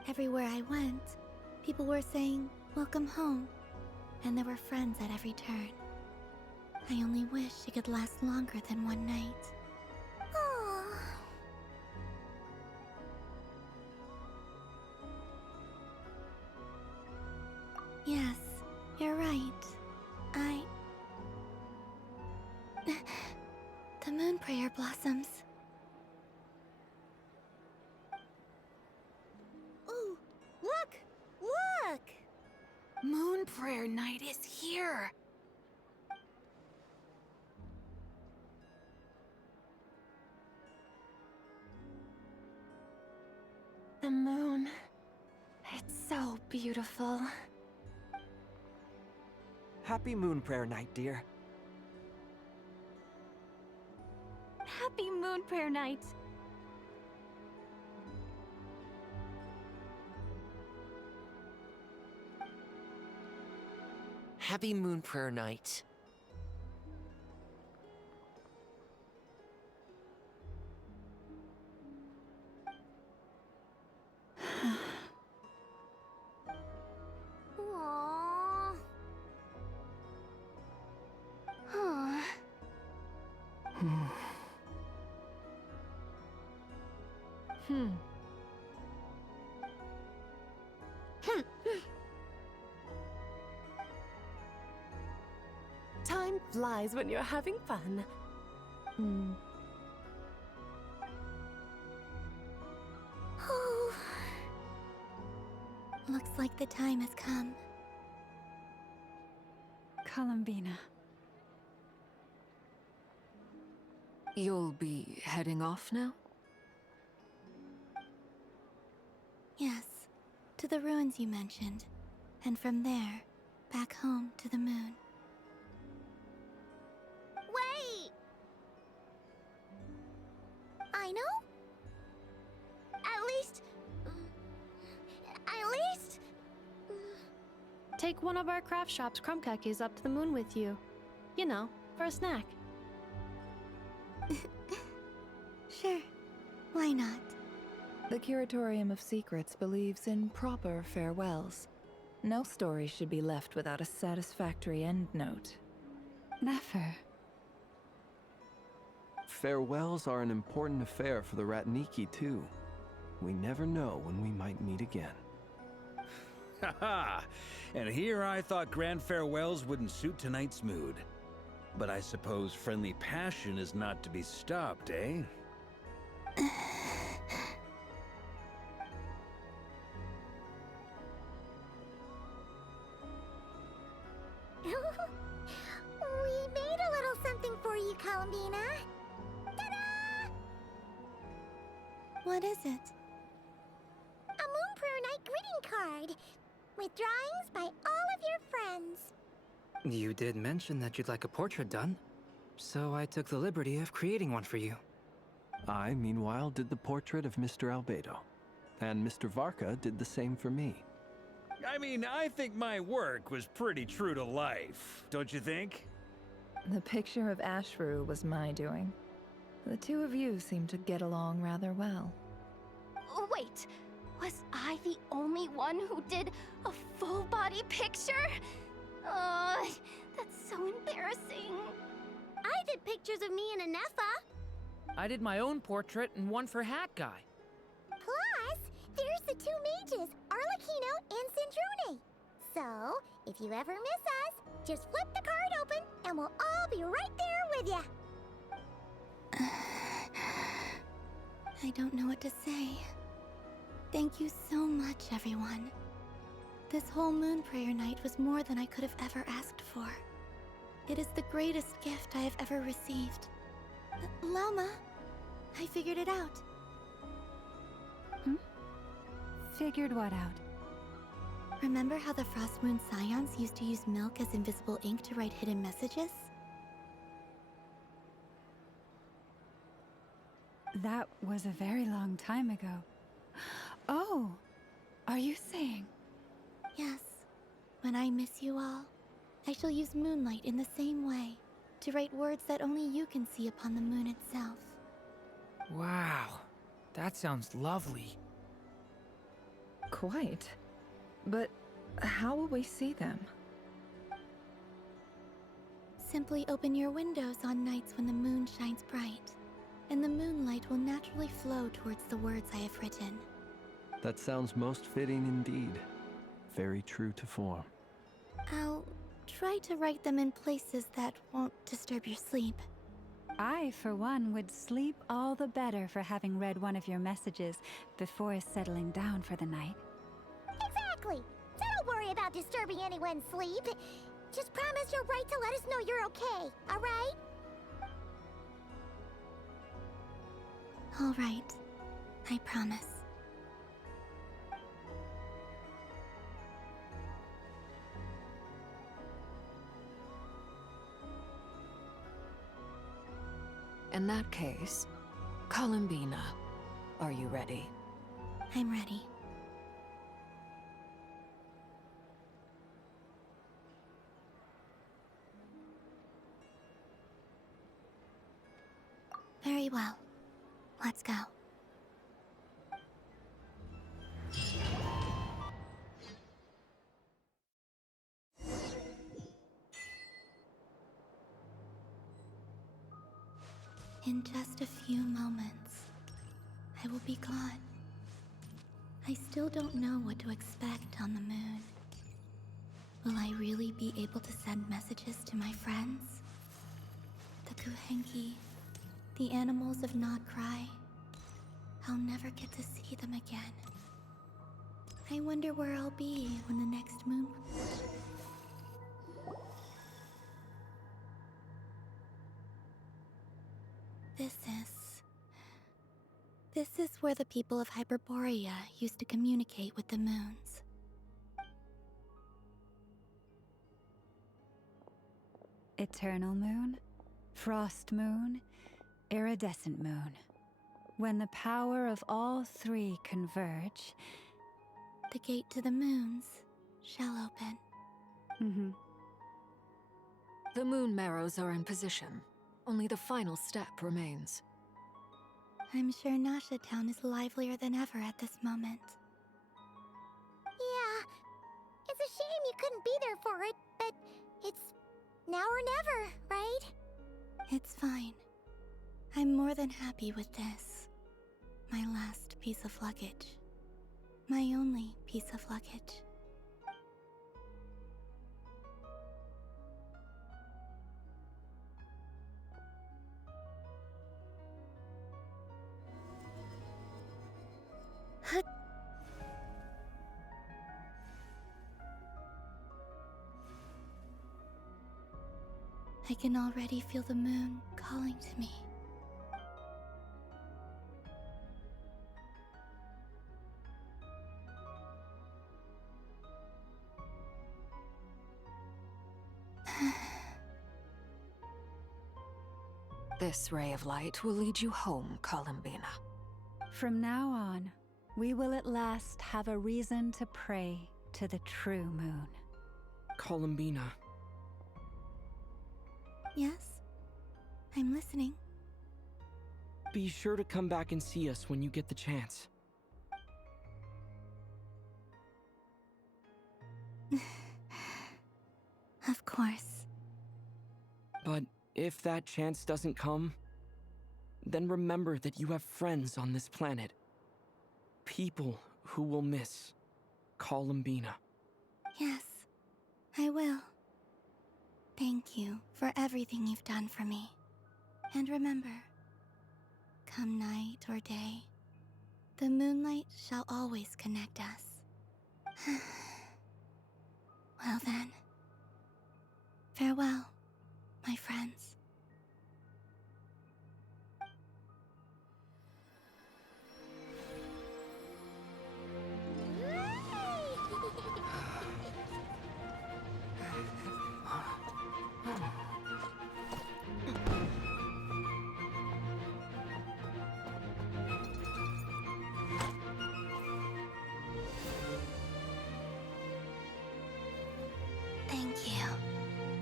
Everywhere I went, people were saying, "Welcome home," and there were friends at every turn. I only wish it could last longer than one night. Oh. Yes, you're right. The moon prayer blossoms. Ooh, look! Look! Moon prayer night is here. The moon. It's so beautiful. Happy Moon Prayer Night, dear. Happy Moon Prayer Night! Happy Moon Prayer Night. Aww. Huh. Time flies when you're having fun. Oh. Looks like the time has come. Columbina. You'll be heading off now? Yes, to the ruins you mentioned. And from there, back home to the moon. Wait! Dino? At least... Take one of our craft shop's crumb cookies up to the moon with you. You know, for a snack. Sure. Why not? The Curatorium of Secrets believes in proper farewells. No story should be left without a satisfactory endnote. Never. Farewells are an important affair for the Ratniki, too. We never know when we might meet again. Haha! And here I thought grand farewells wouldn't suit tonight's mood. But I suppose friendly passion is not to be stopped, eh? We made a little something for you, Columbina. Ta-da! What is it? A Moon Prayer Night greeting card with drawings by all of your friends. You did mention that you'd like a portrait done, so I took the liberty of creating one for you. I, meanwhile, did the portrait of Mr. Albedo. And Mr. Varka did the same for me. I mean, I think my work was pretty true to life, don't you think? The picture of Ashru was my doing. The two of you seem to get along rather well. Wait, was I the only one who did a full body picture? That's so embarrassing. I did pictures of me and Anefa. I did my own portrait and one for Hat Guy. Plus, there's the two mages, Arlecchino and Sindrune. So, if you ever miss us, just flip the card open and we'll all be right there with you. I don't know what to say. Thank you so much, everyone. This whole Moon Prayer Night was more than I could have ever asked for. It is the greatest gift I have ever received. Lama, I figured it out. Figured what out? Remember how the Frost Moon Scions used to use milk as invisible ink to write hidden messages? That was a very long time ago. Oh, are you saying? Yes. When I miss you all, I shall use moonlight in the same way, to write words that only you can see upon the moon itself. Wow, that sounds lovely. Quite. But how will we see them? Simply open your windows on nights when the moon shines bright, and the moonlight will naturally flow towards the words I have written. That sounds most fitting indeed. Very true to form. I'll try to write them in places that won't disturb your sleep. I, for one, would sleep all the better for having read one of your messages before settling down for the night. Exactly. So don't worry about disturbing anyone's sleep. Just promise you'll write to let us know you're okay, alright? All right. I promise. In that case, Columbina, are you ready? I'm ready. Very well. Let's go. In just a few moments, I will be gone. I still don't know what to expect on the moon. Will I really be able to send messages to my friends? The Kuhenki, the animals of Not Cry. I'll never get to see them again. I wonder where I'll be when the next moon... This is where the people of Hyperborea used to communicate with the moons. Eternal moon, frost moon, iridescent moon. When the power of all three converge, the gate to the moons shall open. The moon marrows are in position. Only the final step remains. I'm sure Nasha Town is livelier than ever at this moment. Yeah, it's a shame you couldn't be there for it, but it's now or never, right? It's fine. I'm more than happy with this. My last piece of luggage. My only piece of luggage. I can already feel the moon calling to me. This ray of light will lead you home, Columbina. From now on, we will at last have a reason to pray to the true moon. Columbina. Yes? I'm listening. Be sure to come back and see us when you get the chance. Of course. But if that chance doesn't come, then remember that you have friends on this planet. People who will miss Columbina. Yes, I will. Thank you for everything you've done for me. And remember, come night or day, the moonlight shall always connect us. Well then, farewell, my friends. Thank you.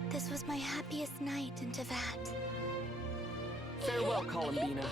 This was my happiest night in Tevat. Farewell, Columbina.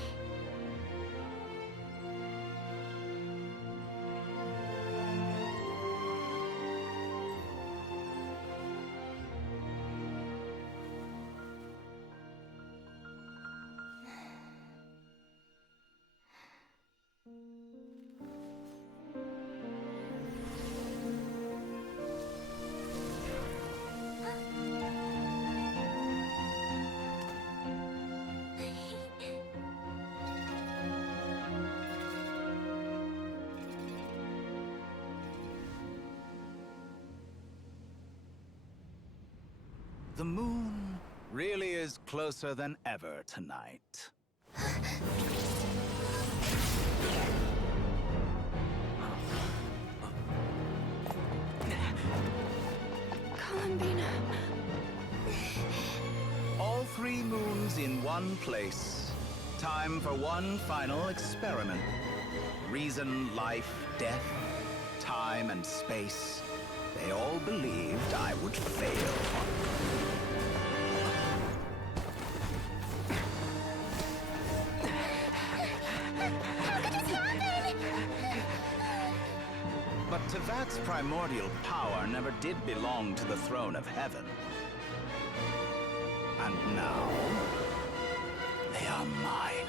The moon really is closer than ever tonight. Columbina. All three moons in one place. Time for one final experiment. Reason, life, death, time and space. They all believed I would fail. But Tevat's primordial power never did belong to the throne of heaven. And now, they are mine.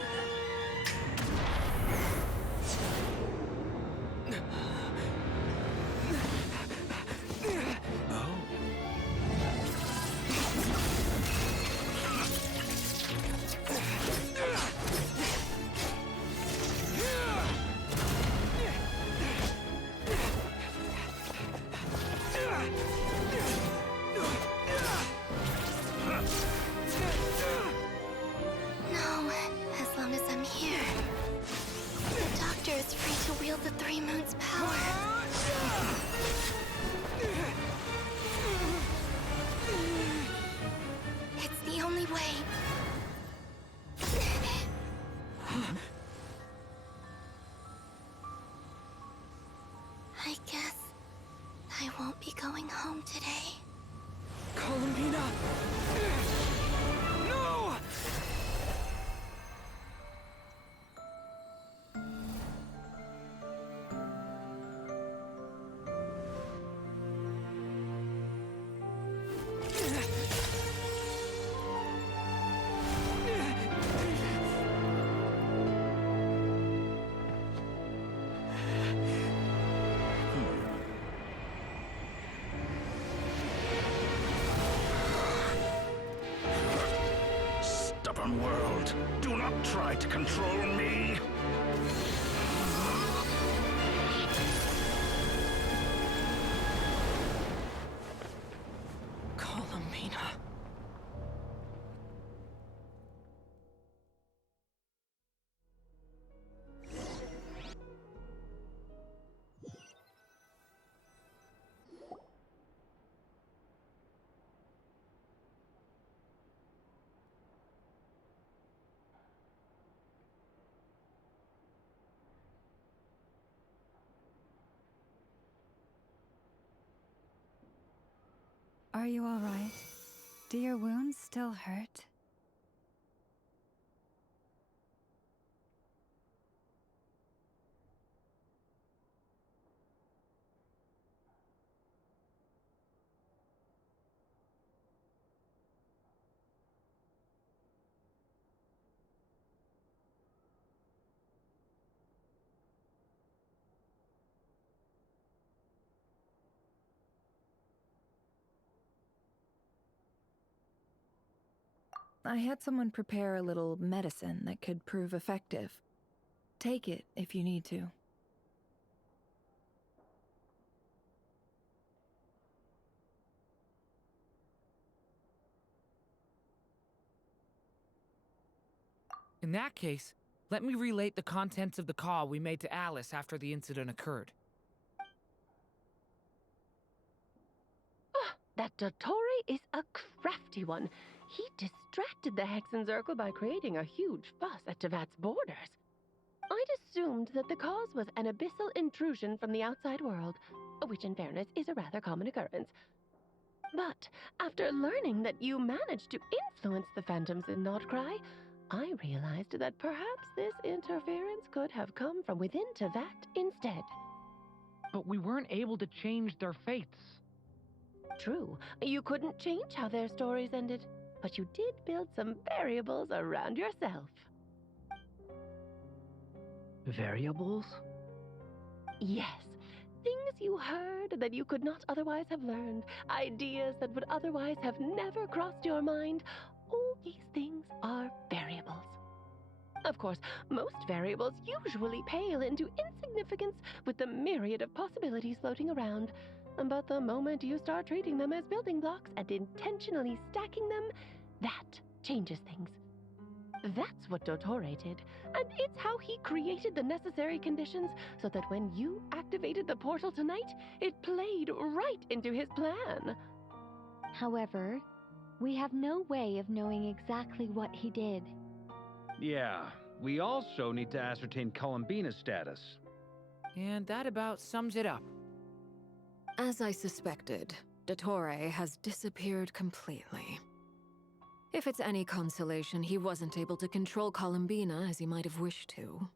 No, as long as I'm here. The Doctor is free to wield the Three Moons' power. It's the only way. be going home today. Columbina! No! Stubborn world, do not try to control me. Columbina. Are you all right? Do your wounds still hurt? I had someone prepare a little medicine that could prove effective. Take it if you need to. In that case, let me relate the contents of the call we made to Alice after the incident occurred. That Dottore is a crafty one. He distracted the Hexenzirkel by creating a huge fuss at Tevat's borders. I'd assumed that the cause was an abyssal intrusion from the outside world, which in fairness is a rather common occurrence. But after learning that you managed to influence the phantoms in Nordcry, I realized that perhaps this interference could have come from within Tevat instead. But we weren't able to change their fates. True, you couldn't change how their stories ended, but you did build some variables around yourself. Variables? Yes, things you heard that you could not otherwise have learned, ideas that would otherwise have never crossed your mind. All these things are variables. Of course, most variables usually pale into insignificance with the myriad of possibilities floating around. But the moment you start treating them as building blocks and intentionally stacking them, that changes things. That's what Dottore did, and it's how he created the necessary conditions so that when you activated the portal tonight, it played right into his plan. However, we have no way of knowing exactly what he did. Yeah, we also need to ascertain Columbina's status. And that about sums it up. As I suspected, Dottore has disappeared completely. If it's any consolation, he wasn't able to control Columbina as he might have wished to.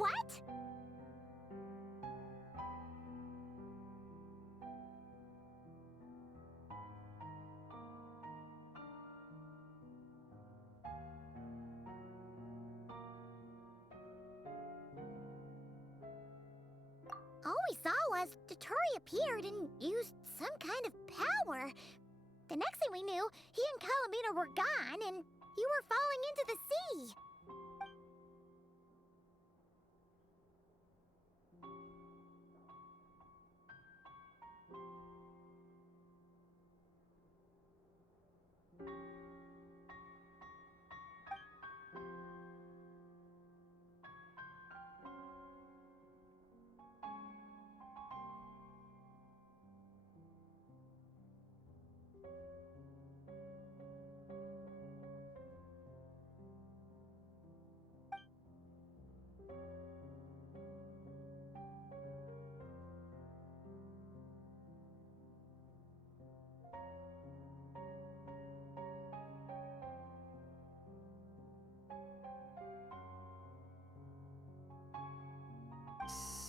What? All we saw was Dotori appeared and used some kind of power. The next thing we knew, he and Calamina were gone, and you were falling into the sea.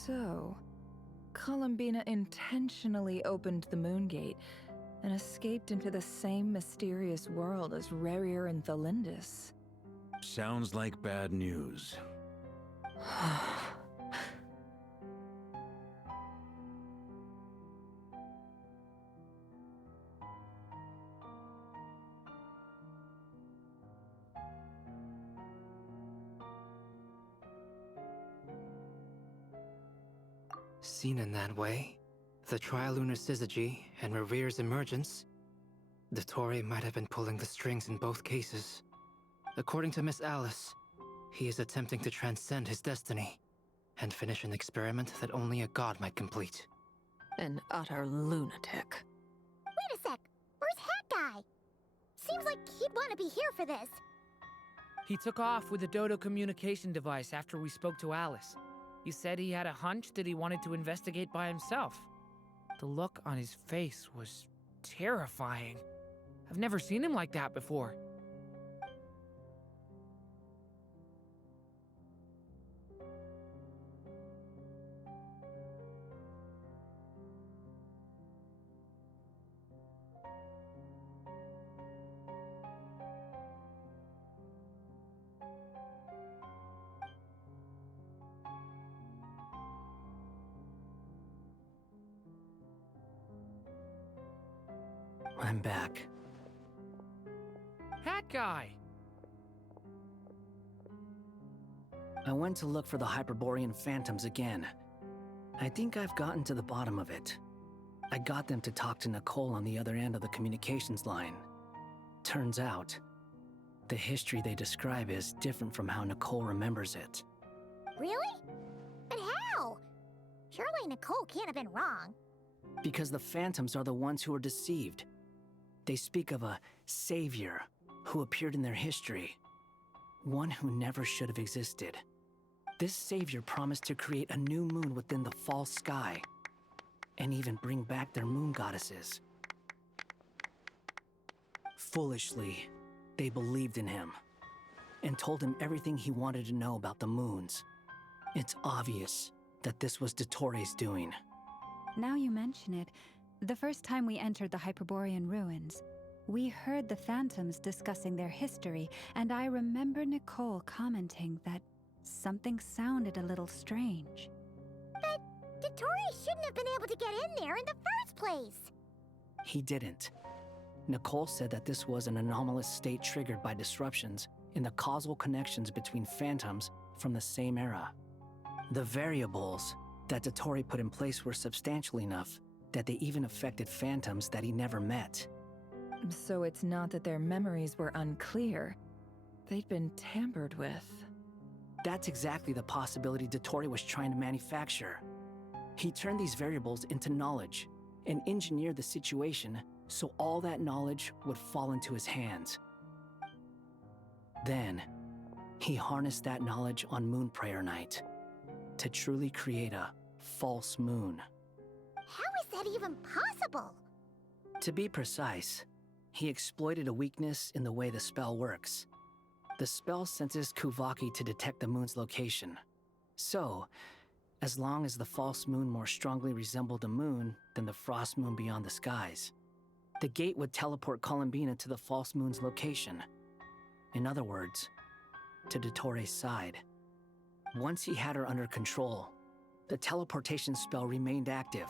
So, Columbina intentionally opened the Moon Gate and escaped into the same mysterious world as Rerir and Thalindis. Sounds like bad news. Seen in that way, the trilunar syzygy and Rerir's emergence, Dotori might have been pulling the strings in both cases. According to Miss Alice, he is attempting to transcend his destiny and finish an experiment that only a god might complete. An utter lunatic. Wait a sec. Where's Hat Guy? Seems like he'd want to be here for this. He took off with a Dodo communication device after we spoke to Alice. He said he had a hunch that he wanted to investigate by himself. The look on his face was terrifying. I've never seen him like that before. I'm back. Hat Guy! I went to look for the Hyperborean phantoms again. I think I've gotten to the bottom of it. I got them to talk to Nicole on the other end of the communications line. Turns out, the history they describe is different from how Nicole remembers it. Really? But how? Surely Nicole can't have been wrong. Because the phantoms are the ones who were deceived. They speak of a savior who appeared in their history. One who never should have existed. This savior promised to create a new moon within the false sky, and even bring back their moon goddesses. Foolishly, they believed in him, and told him everything he wanted to know about the moons. It's obvious that this was Dotori's doing. Now you mention it, the first time we entered the Hyperborean ruins, we heard the phantoms discussing their history, and I remember Nicole commenting that something sounded a little strange. But Dotori shouldn't have been able to get in there in the first place. He didn't. Nicole said that this was an anomalous state triggered by disruptions in the causal connections between phantoms from the same era. The variables that Dotori put in place were substantial enough that they even affected phantoms that he never met. So it's not that their memories were unclear. They'd been tampered with. That's exactly the possibility Dotori was trying to manufacture. He turned these variables into knowledge and engineered the situation so all that knowledge would fall into his hands. Then, he harnessed that knowledge on Moon Prayer Night to truly create a false moon. How is that even possible? To be precise, he exploited a weakness in the way the spell works. The spell senses Kuvaki to detect the moon's location, So, as long as the false moon more strongly resembled a moon than the frost moon beyond the skies, the gate would teleport Columbina to the false moon's location. In other words, to Dottore side. Once he had her under control, the teleportation spell remained active,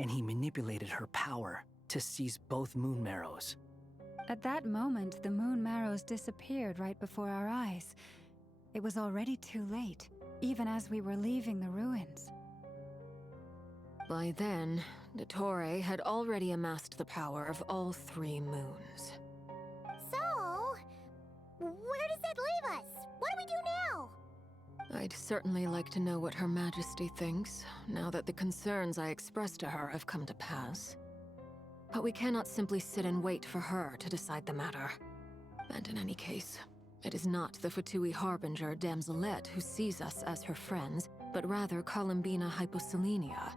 and he manipulated her power to seize both moon marrows. At that moment, the moon marrows disappeared right before our eyes. It was already too late, even as we were leaving the ruins. By then, Dottore had already amassed the power of all 3 moons. So, where does that leave us? What do we do now? I'd certainly like to know what Her Majesty thinks, now that the concerns I expressed to her have come to pass. But we cannot simply sit and wait for her to decide the matter. And in any case, it is not the Fatui Harbinger Damselette who sees us as her friends, but rather Columbina Hyposelenia.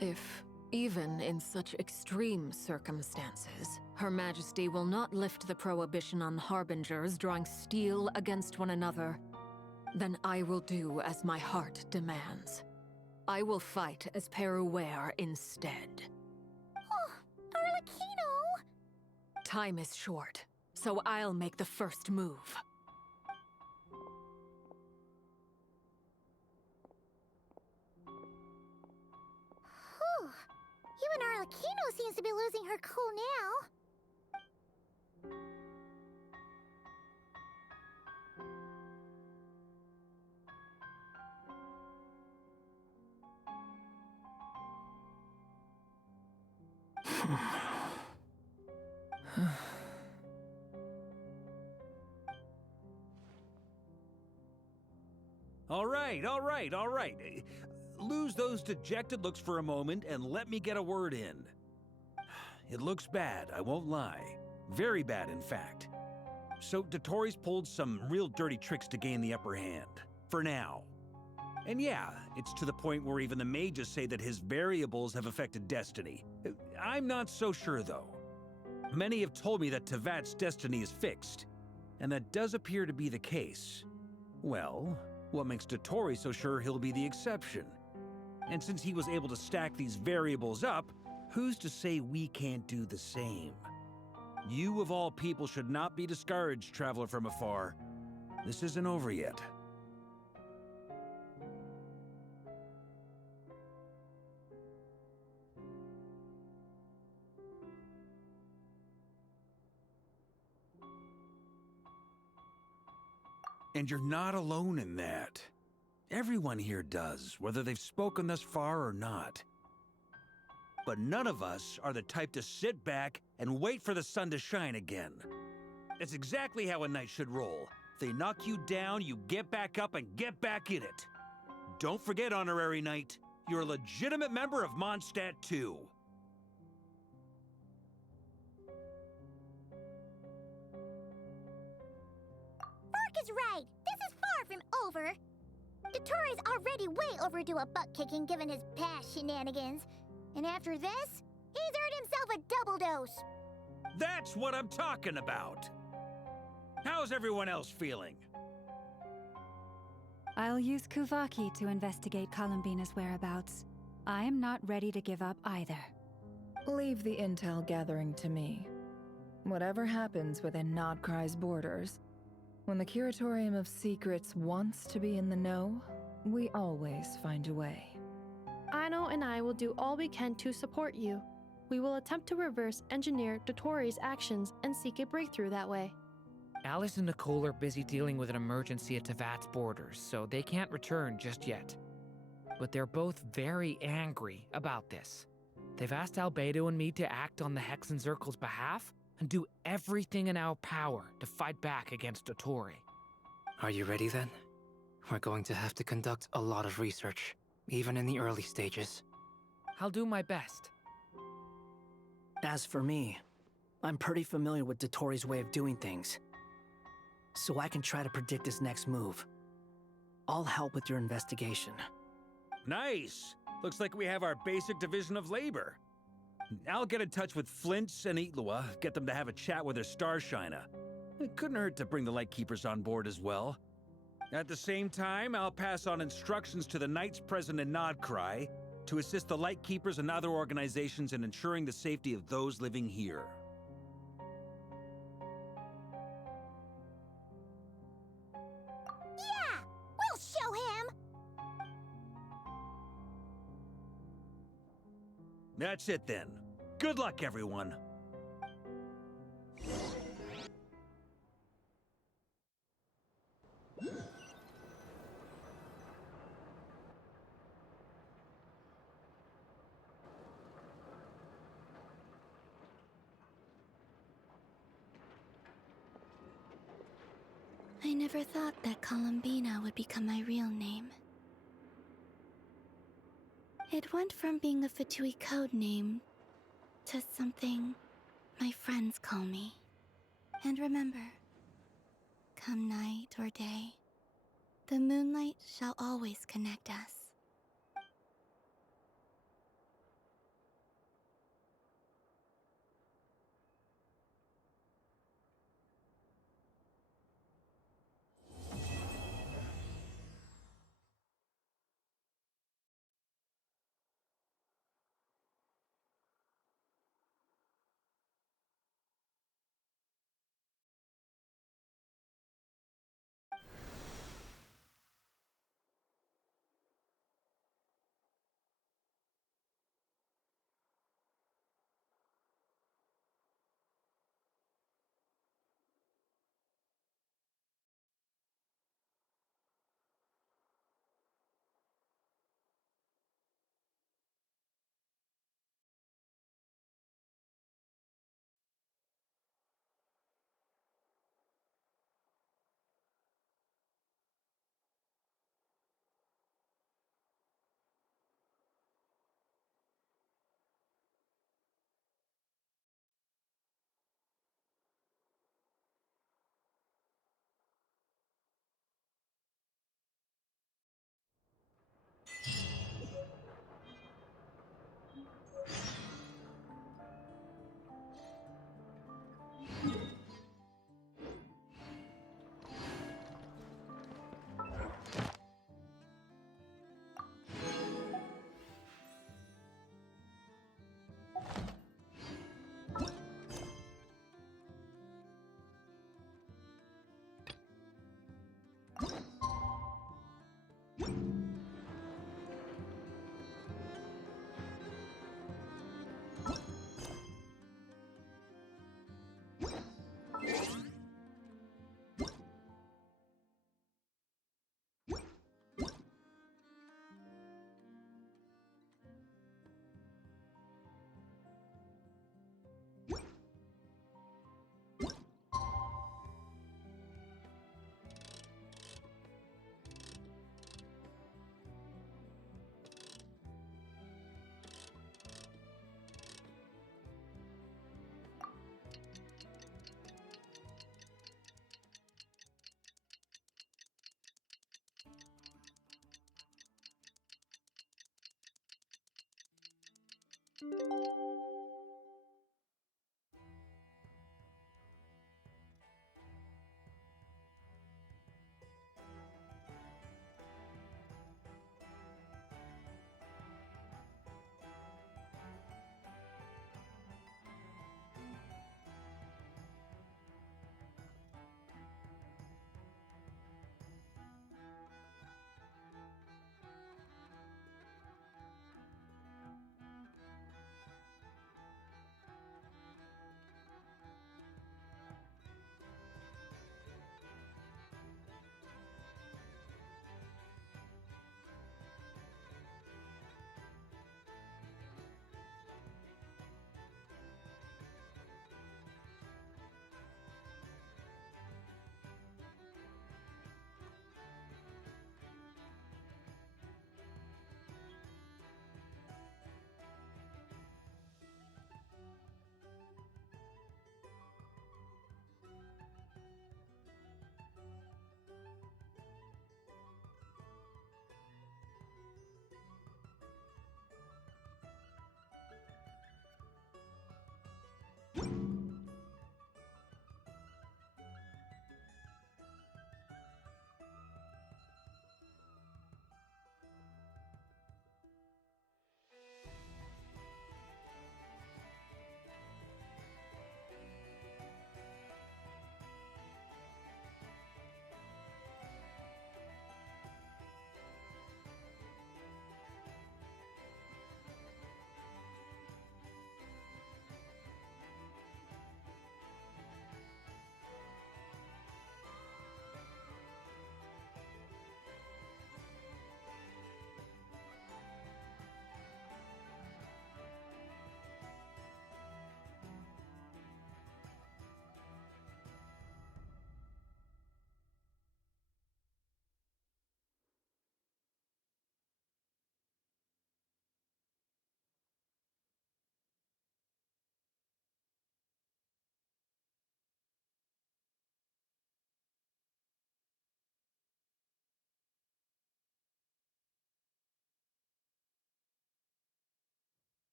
If, even in such extreme circumstances, Her Majesty will not lift the prohibition on Harbingers drawing steel against one another, then I will do as my heart demands. I will fight as Peruware instead. Oh, Arlecchino! Time is short, so I'll make the first move. Whew. Even Arlecchino seems to be losing her cool now. All right. Lose those dejected looks for a moment and let me get a word in. It looks bad, I won't lie. Very bad, in fact. So Dottore's pulled some real dirty tricks to gain the upper hand. For now. And yeah, it's to the point where even the mages say that his variables have affected destiny. I'm not so sure, though. Many have told me that Tevat's destiny is fixed, and that does appear to be the case. Well, what makes Dottore so sure he'll be the exception? And since he was able to stack these variables up, who's to say we can't do the same? You of all people should not be discouraged, traveler from afar. This isn't over yet. And you're not alone in that. Everyone here does, whether they've spoken thus far or not. But none of us are the type to sit back and wait for the sun to shine again. It's exactly how a knight should roll. If they knock you down, you get back up and get back in it. Don't forget, Honorary Knight, you're a legitimate member of Mondstadt too. Is right. This is far from over. Dottore's already way overdue a butt-kicking given his past shenanigans. And after this, he's earned himself a double dose. That's what I'm talking about. How's everyone else feeling? I'll use Kuvaki to investigate Columbina's whereabouts. I am not ready to give up either. Leave the intel gathering to me. Whatever happens within Nodcry's borders, when the Curatorium of Secrets wants to be in the know, we always find a way. Aino and I will do all we can to support you. We will attempt to reverse engineer Dottore's actions and seek a breakthrough that way. Alice and Nicole are busy dealing with an emergency at Tevat's borders, so they can't return just yet. But they're both very angry about this. They've asked Albedo and me to act on the Hexen Circle's behalf and do everything in our power to fight back against Dottore. Are you ready then? We're going to have to conduct a lot of research, even in the early stages. I'll do my best. As for me, I'm pretty familiar with Dottore's way of doing things, so I can try to predict his next move. I'll help with your investigation. Nice! Looks like we have our basic division of labor. I'll get in touch with Flints and Itlua, get them to have a chat with their Starshiner. It couldn't hurt to bring the Lightkeepers on board as well. At the same time, I'll pass on instructions to the knights present in Nodcry to assist the Lightkeepers and other organizations in ensuring the safety of those living here. Yeah! We'll show him! That's it then. Good luck, everyone. I never thought that Columbina would become my real name. It went from being a Fatui code name to something my friends call me. And remember, come night or day, the moonlight shall always connect us.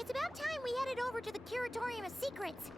It's about time we headed over to the Curatorium of Secrets.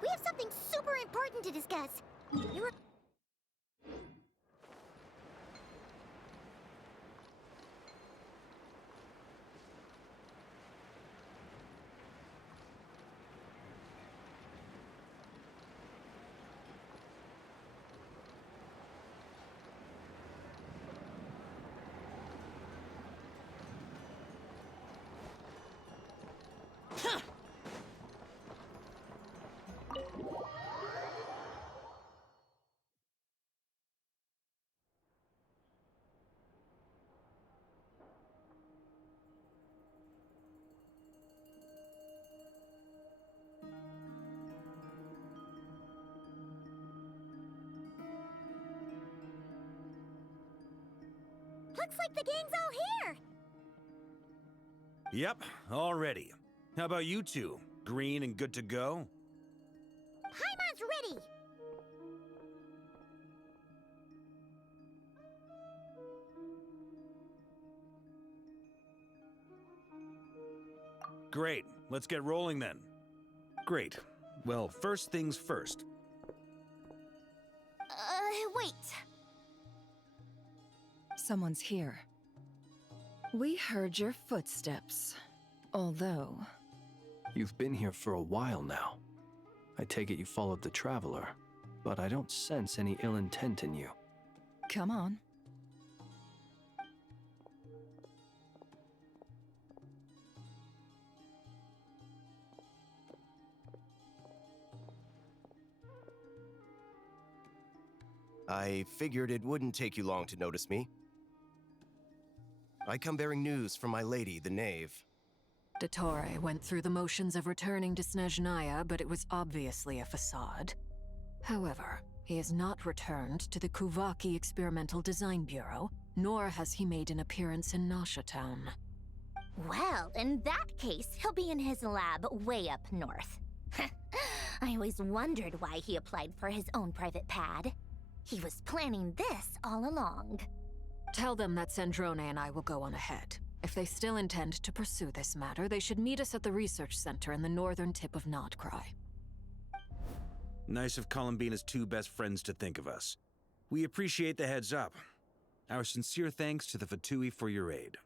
We have something super important to discuss. You were... Looks like the gang's all here! Yep, all ready. How about you two? Green and good to go? Paimon's ready! Great, let's get rolling then. Great. Well, first things first. Wait. Someone's here. We heard your footsteps. Although... You've been here for a while now. I take it you followed the Traveler, but I don't sense any ill intent in you. Come on. I figured it wouldn't take you long to notice me. I come bearing news from my lady, the Knave. Dottore went through the motions of returning to Snezhnaya, but it was obviously a facade. However, he has not returned to the Kuvaki Experimental Design Bureau, nor has he made an appearance in Nasha Town. Well, in that case, he'll be in his lab way up north. I always wondered why he applied for his own private pad. He was planning this all along. Tell them that Sandrone and I will go on ahead. If they still intend to pursue this matter, they should meet us at the research center in the northern tip of Nodcry. Nice of Columbina's two best friends to think of us. We appreciate the heads up. Our sincere thanks to the Fatui for your aid.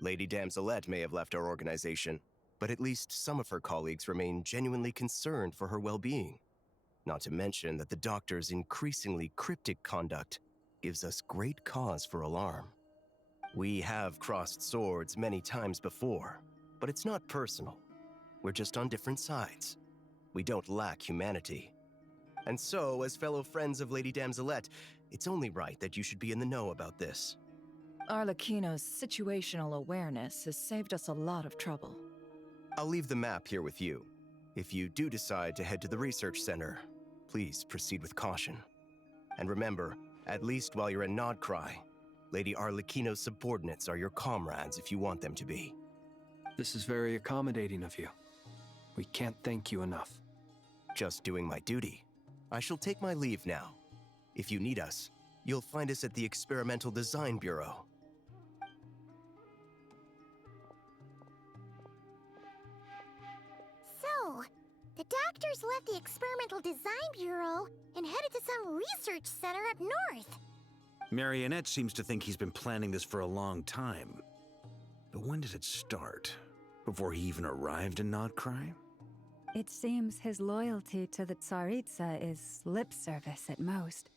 Lady Damselette may have left our organization, but at least some of her colleagues remain genuinely concerned for her well-being. Not to mention that the Doctor's increasingly cryptic conduct gives us great cause for alarm. We have crossed swords many times before, but it's not personal. We're just on different sides. We don't lack humanity. And so, as fellow friends of Lady Damselette, it's only right that you should be in the know about this. Arlecchino's situational awareness has saved us a lot of trouble. I'll leave the map here with you. If you do decide to head to the research center, please proceed with caution. And remember, at least while you're in Nodcry, Lady Arlecchino's subordinates are your comrades if you want them to be. This is very accommodating of you. We can't thank you enough. Just doing my duty. I shall take my leave now. If you need us, you'll find us at the Experimental Design Bureau. So, the doctors left the Experimental Design Bureau and headed to some research center up north. Marionette seems to think he's been planning this for a long time. But when did it start? Before he even arrived in Nodcry? It seems his loyalty to the Tsaritsa is lip service at most.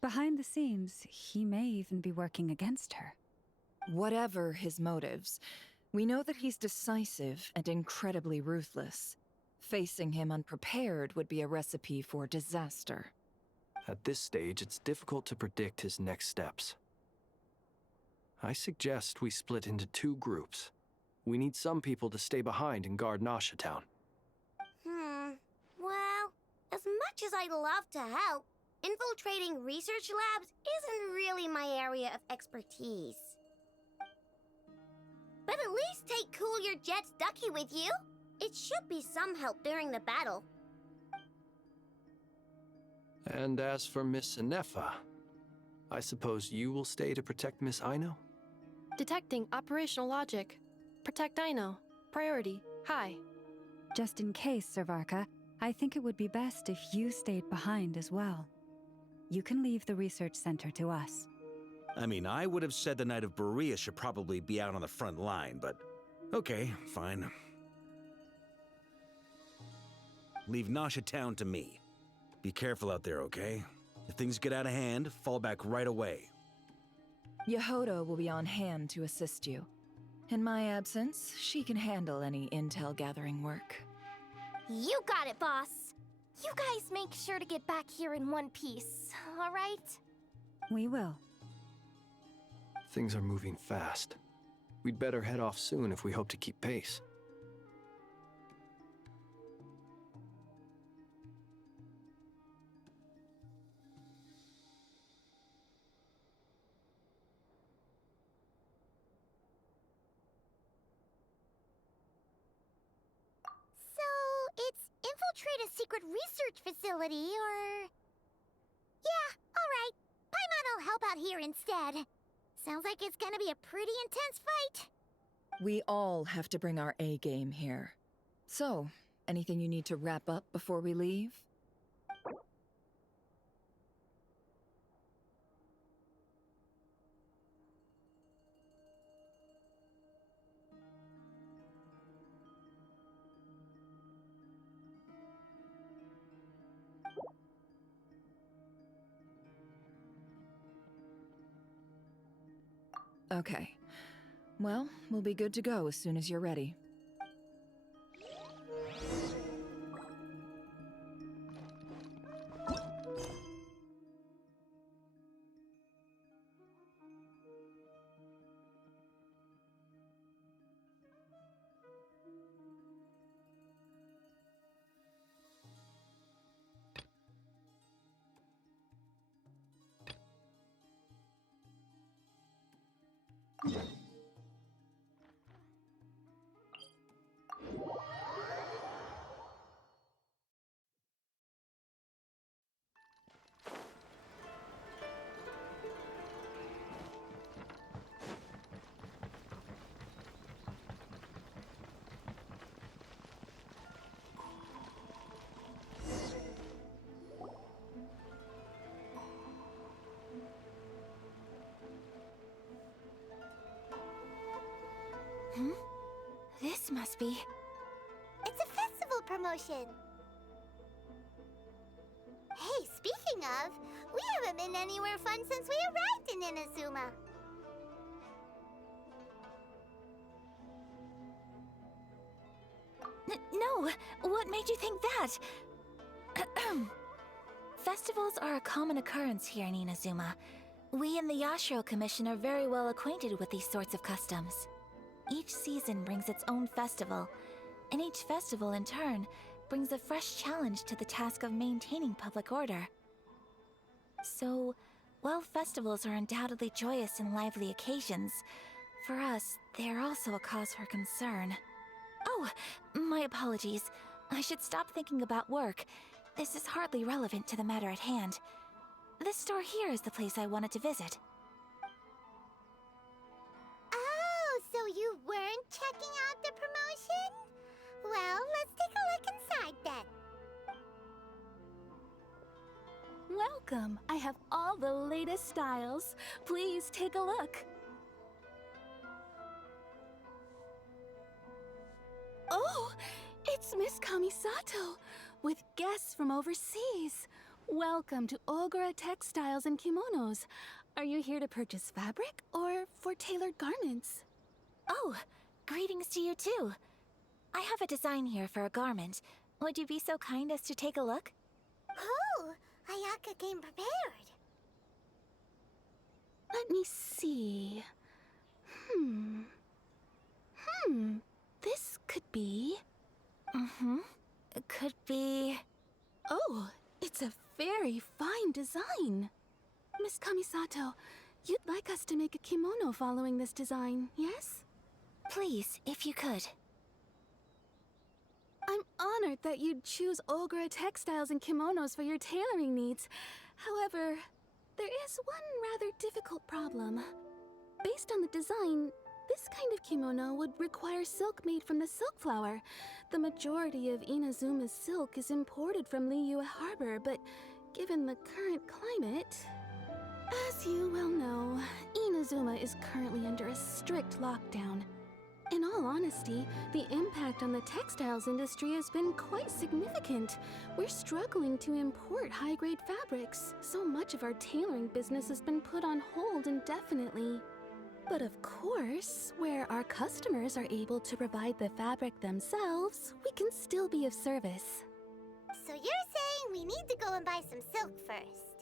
Behind the scenes, he may even be working against her. Whatever his motives, we know that he's decisive and incredibly ruthless. Facing him unprepared would be a recipe for disaster. At this stage, it's difficult to predict his next steps. I suggest we split into two groups. We need some people to stay behind and guard Nasha Town. Well, as much as I'd love to help, infiltrating research labs isn't really my area of expertise. But at least take Cool Your Jet's Ducky with you. It should be some help during the battle. And as for Miss Inefa, I suppose you will stay to protect Miss Aino? Detecting operational logic. Protect Aino. Priority. High. Just in case, Servarka, I think it would be best if you stayed behind as well. You can leave the research center to us. I mean, I would have said the Knight of Berea should probably be out on the front line, but okay, fine. Leave Nasha Town to me. Be careful out there, okay? If things get out of hand, fall back right away. miHoYo will be on hand to assist you. In my absence, she can handle any intel gathering work. You got it, boss. You guys make sure to get back here in one piece, all right? We will. Things are moving fast. We'd better head off soon if we hope to keep pace. It's infiltrate a secret research facility, or... Yeah, alright. Paimon will help out here instead. Sounds like it's gonna be a pretty intense fight. We all have to bring our A game here. So, anything you need to wrap up before we leave? Okay. Well, we'll be good to go as soon as you're ready. This must be... It's a festival promotion. Hey, speaking of, we haven't been anywhere fun since we arrived in Inazuma. No, what made you think that? Festivals are a common occurrence here in Inazuma. We in the Yashiro Commission are very well acquainted with these sorts of customs. Each season brings its own festival, and each festival in turn brings a fresh challenge to the task of maintaining public order. So, while festivals are undoubtedly joyous and lively occasions, for us, they are also a cause for concern. Oh, my apologies. I should stop thinking about work. This is hardly relevant to the matter at hand. This store here is the place I wanted to visit. Oh, so you weren't checking out the promotion? Well, let's take a look inside then. Welcome. I have all the latest styles. Please take a look. Oh, it's Miss Kamisato, with guests from overseas. Welcome to Ogura Textiles and Kimonos. Are you here to purchase fabric or for tailored garments? Oh, greetings to you too. I have a design here for a garment. Would you be so kind as to take a look? Oh, Ayaka came prepared. Let me see. This could be... It could be... Oh, it's a very fine design. Miss Kamisato, you'd like us to make a kimono following this design, yes? Please, if you could. I'm honored that you'd choose Ogura Textiles and Kimonos for your tailoring needs. However, there is one rather difficult problem. Based on the design, this kind of kimono would require silk made from the silk flower. The majority of Inazuma's silk is imported from Liyue Harbor, but given the current climate... As you well know, Inazuma is currently under a strict lockdown. In all honesty, the impact on the textiles industry has been quite significant. We're struggling to import high-grade fabrics. So much of our tailoring business has been put on hold indefinitely. But of course, where our customers are able to provide the fabric themselves, we can still be of service. So you're saying we need to go and buy some silk first?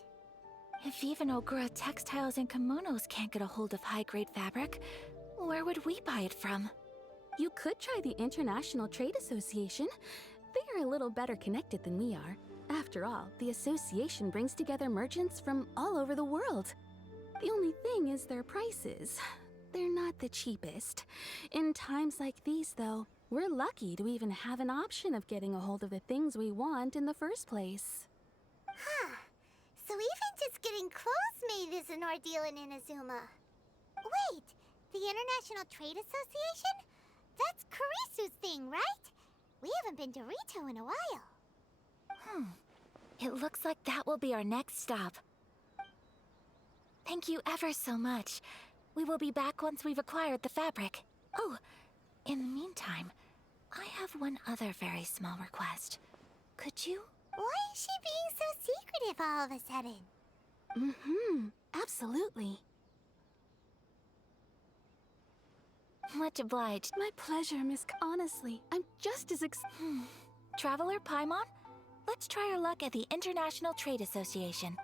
If even Ogura Textiles and Kimonos can't get a hold of high-grade fabric, where would we buy it from? You could try the International Trade Association. They are a little better connected than we are. After all, the association brings together merchants from all over the world. The only thing is their prices. They're not the cheapest. In times like these, though, we're lucky to even have an option of getting a hold of the things we want in the first place. Huh. So even just getting clothes made is an ordeal in Inazuma. Wait, the International Trade Association? That's Kurisu's thing, right? We haven't been to Rito in a while. It looks like that will be our next stop. Thank you ever so much. We will be back once we've acquired the fabric. Oh, in the meantime, I have one other very small request. Could you? Why is she being so secretive all of a sudden? Absolutely. Much obliged. My pleasure, Miss Honestly, I'm just as Traveler Paimon, let's try our luck at the International Trade Association.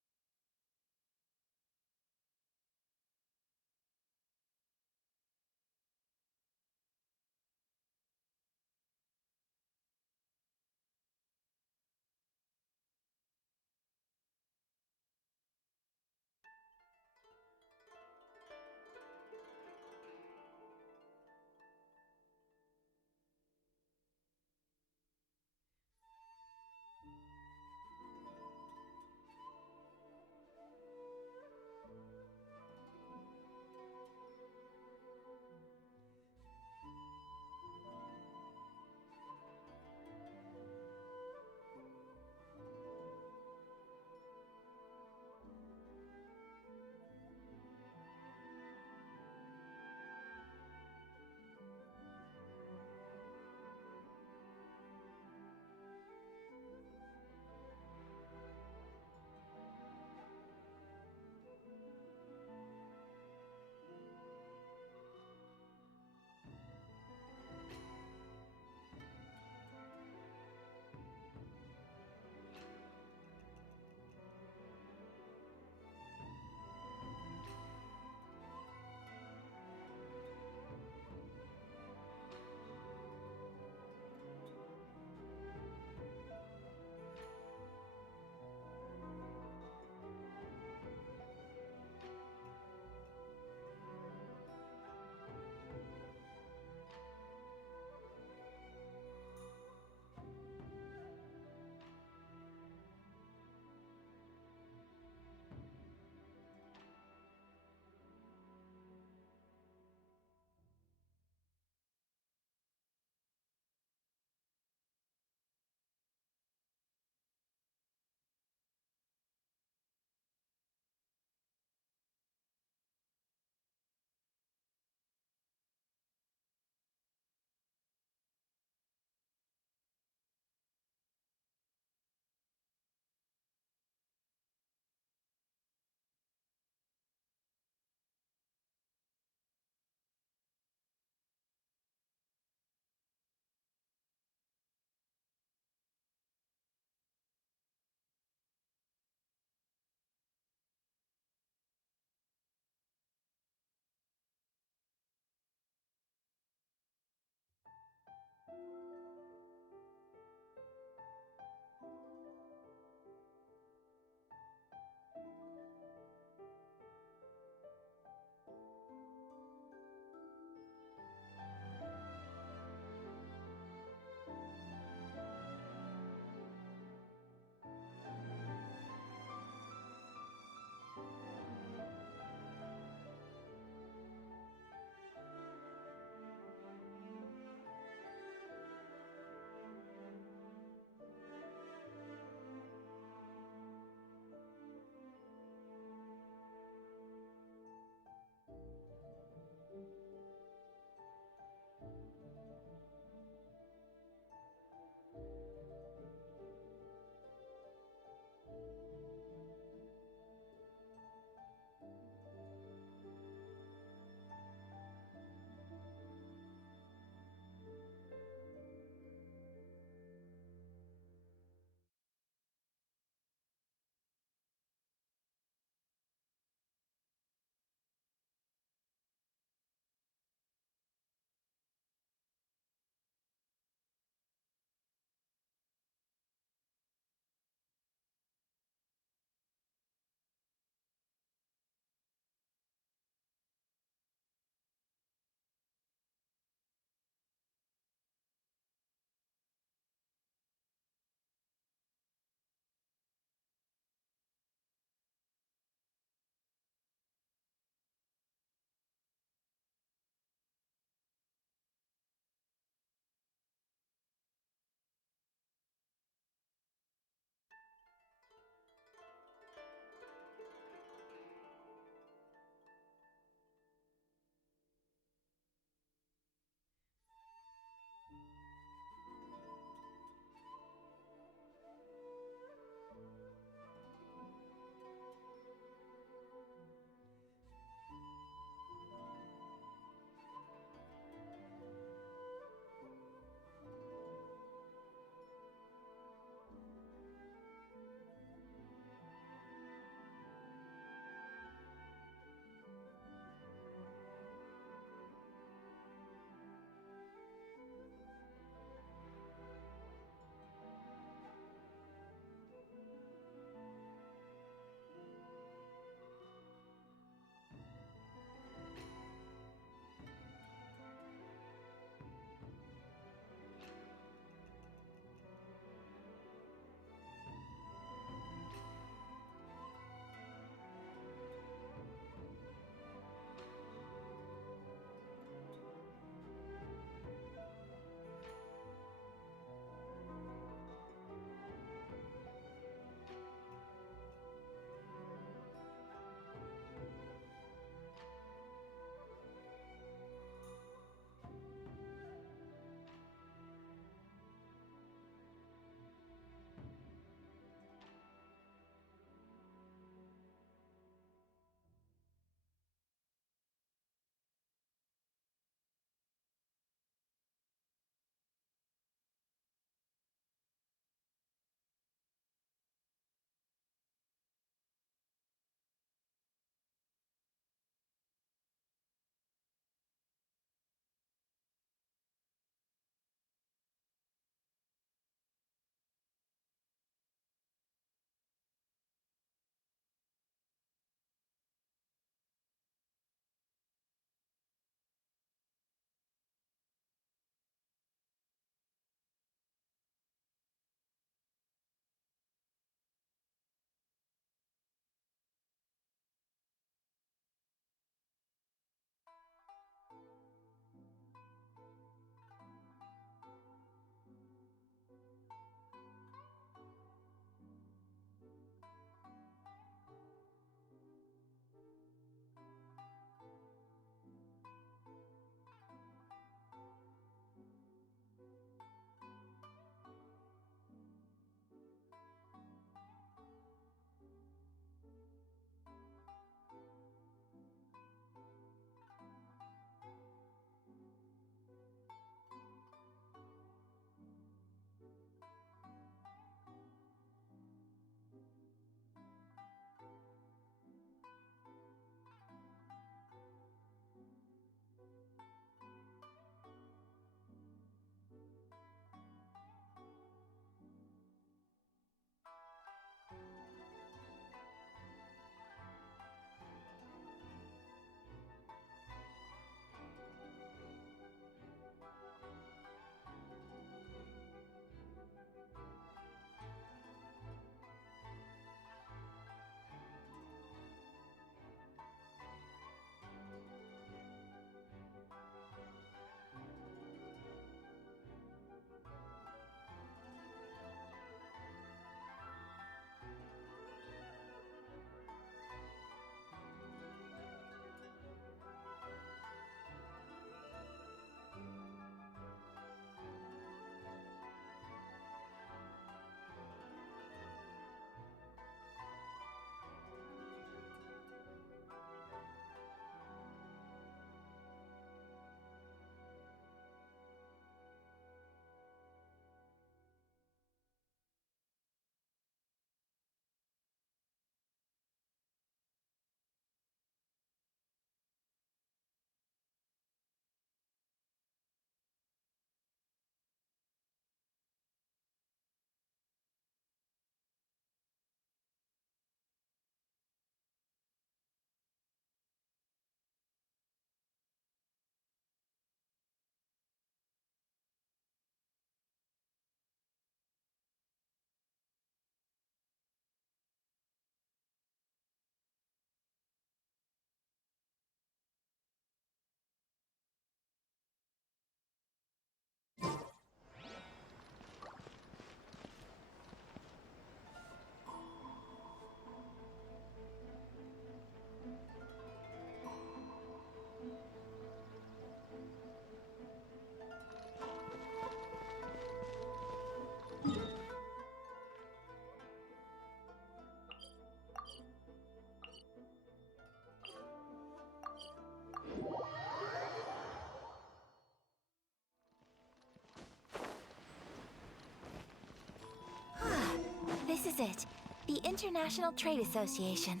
it. The International Trade Association.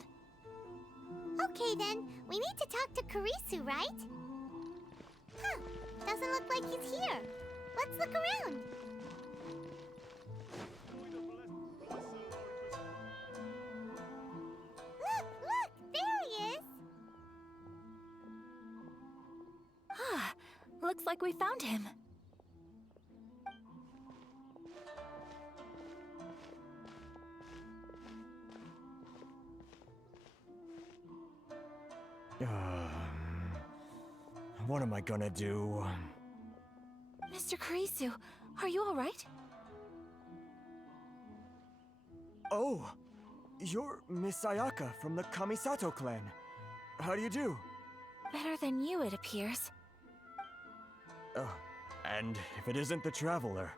Okay then, we need to talk to Kurisu, right? Huh, doesn't look like he's here. Let's look around. Look, there he is! Ah, looks like we found him. What am I gonna do? Mr. Kurisu, are you alright? Oh, you're Miss Ayaka from the Kamisato clan. How do you do? Better than you, it appears. And if it isn't the Traveler,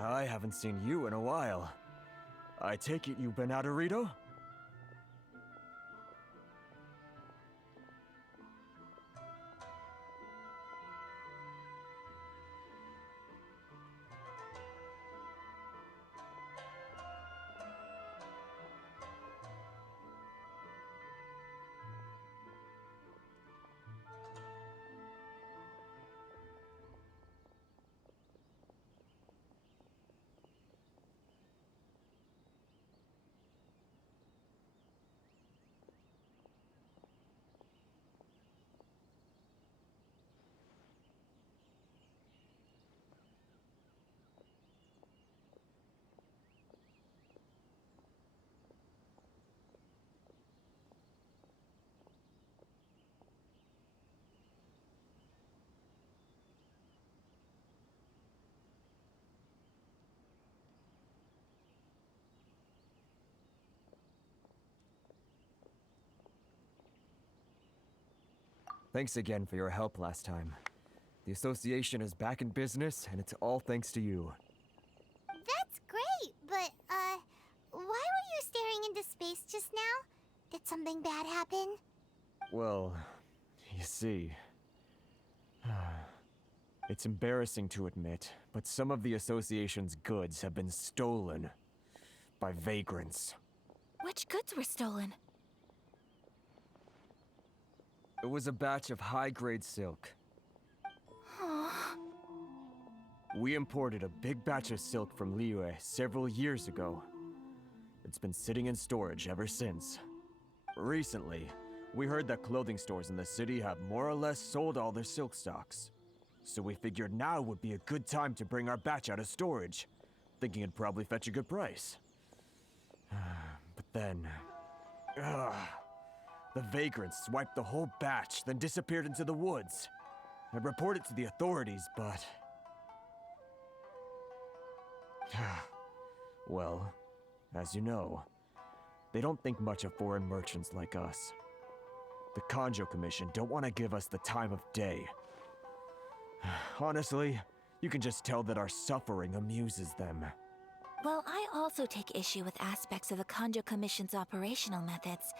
I haven't seen you in a while. I take it you've been out of Rito? Thanks again for your help last time. The association is back in business, and it's all thanks to you. That's great, but, why were you staring into space just now? Did something bad happen? Well, you see... It's embarrassing to admit, but some of the association's goods have been stolen by vagrants. Which goods were stolen? It was a batch of high-grade silk. We imported a big batch of silk from Liyue several years ago. It's been sitting in storage ever since. Recently, we heard that clothing stores in the city have more or less sold all their silk stocks. So we figured now would be a good time to bring our batch out of storage, thinking it'd probably fetch a good price. But then... the vagrants swiped the whole batch, then disappeared into the woods. I reported to the authorities, but... well, as you know, they don't think much of foreign merchants like us. The Kanjo Commission don't want to give us the time of day. Honestly, you can just tell that our suffering amuses them. Well, I also take issue with aspects of the Kanjo Commission's operational methods.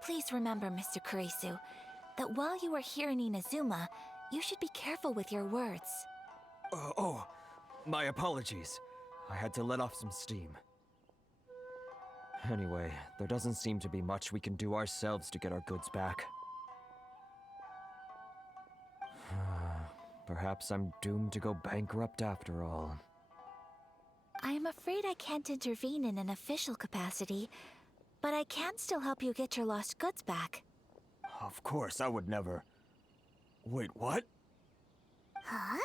Please remember, Mr. Kurisu, that while you are here in Inazuma, you should be careful with your words. My apologies. I had to let off some steam. Anyway, there doesn't seem to be much we can do ourselves to get our goods back. Perhaps I'm doomed to go bankrupt after all. I am afraid I can't intervene in an official capacity, but I can still help you get your lost goods back. Of course, I would never... Wait, what? Huh?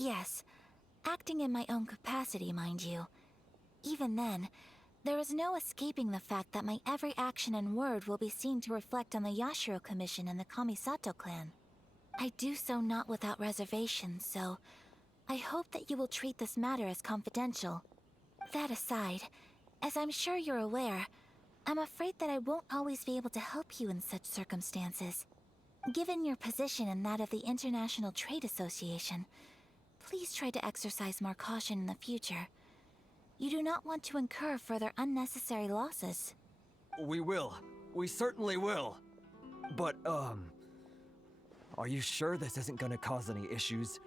Yes, acting in my own capacity, mind you. Even then, there is no escaping the fact that my every action and word will be seen to reflect on the Yashiro Commission and the Kamisato clan. I do so not without reservation, so I hope that you will treat this matter as confidential. That aside, as I'm sure you're aware, I'm afraid that I won't always be able to help you in such circumstances. Given your position and that of the International Trade Association, please try to exercise more caution in the future. You do not want to incur further unnecessary losses. We will. We certainly will. But, are you sure this isn't gonna cause any issues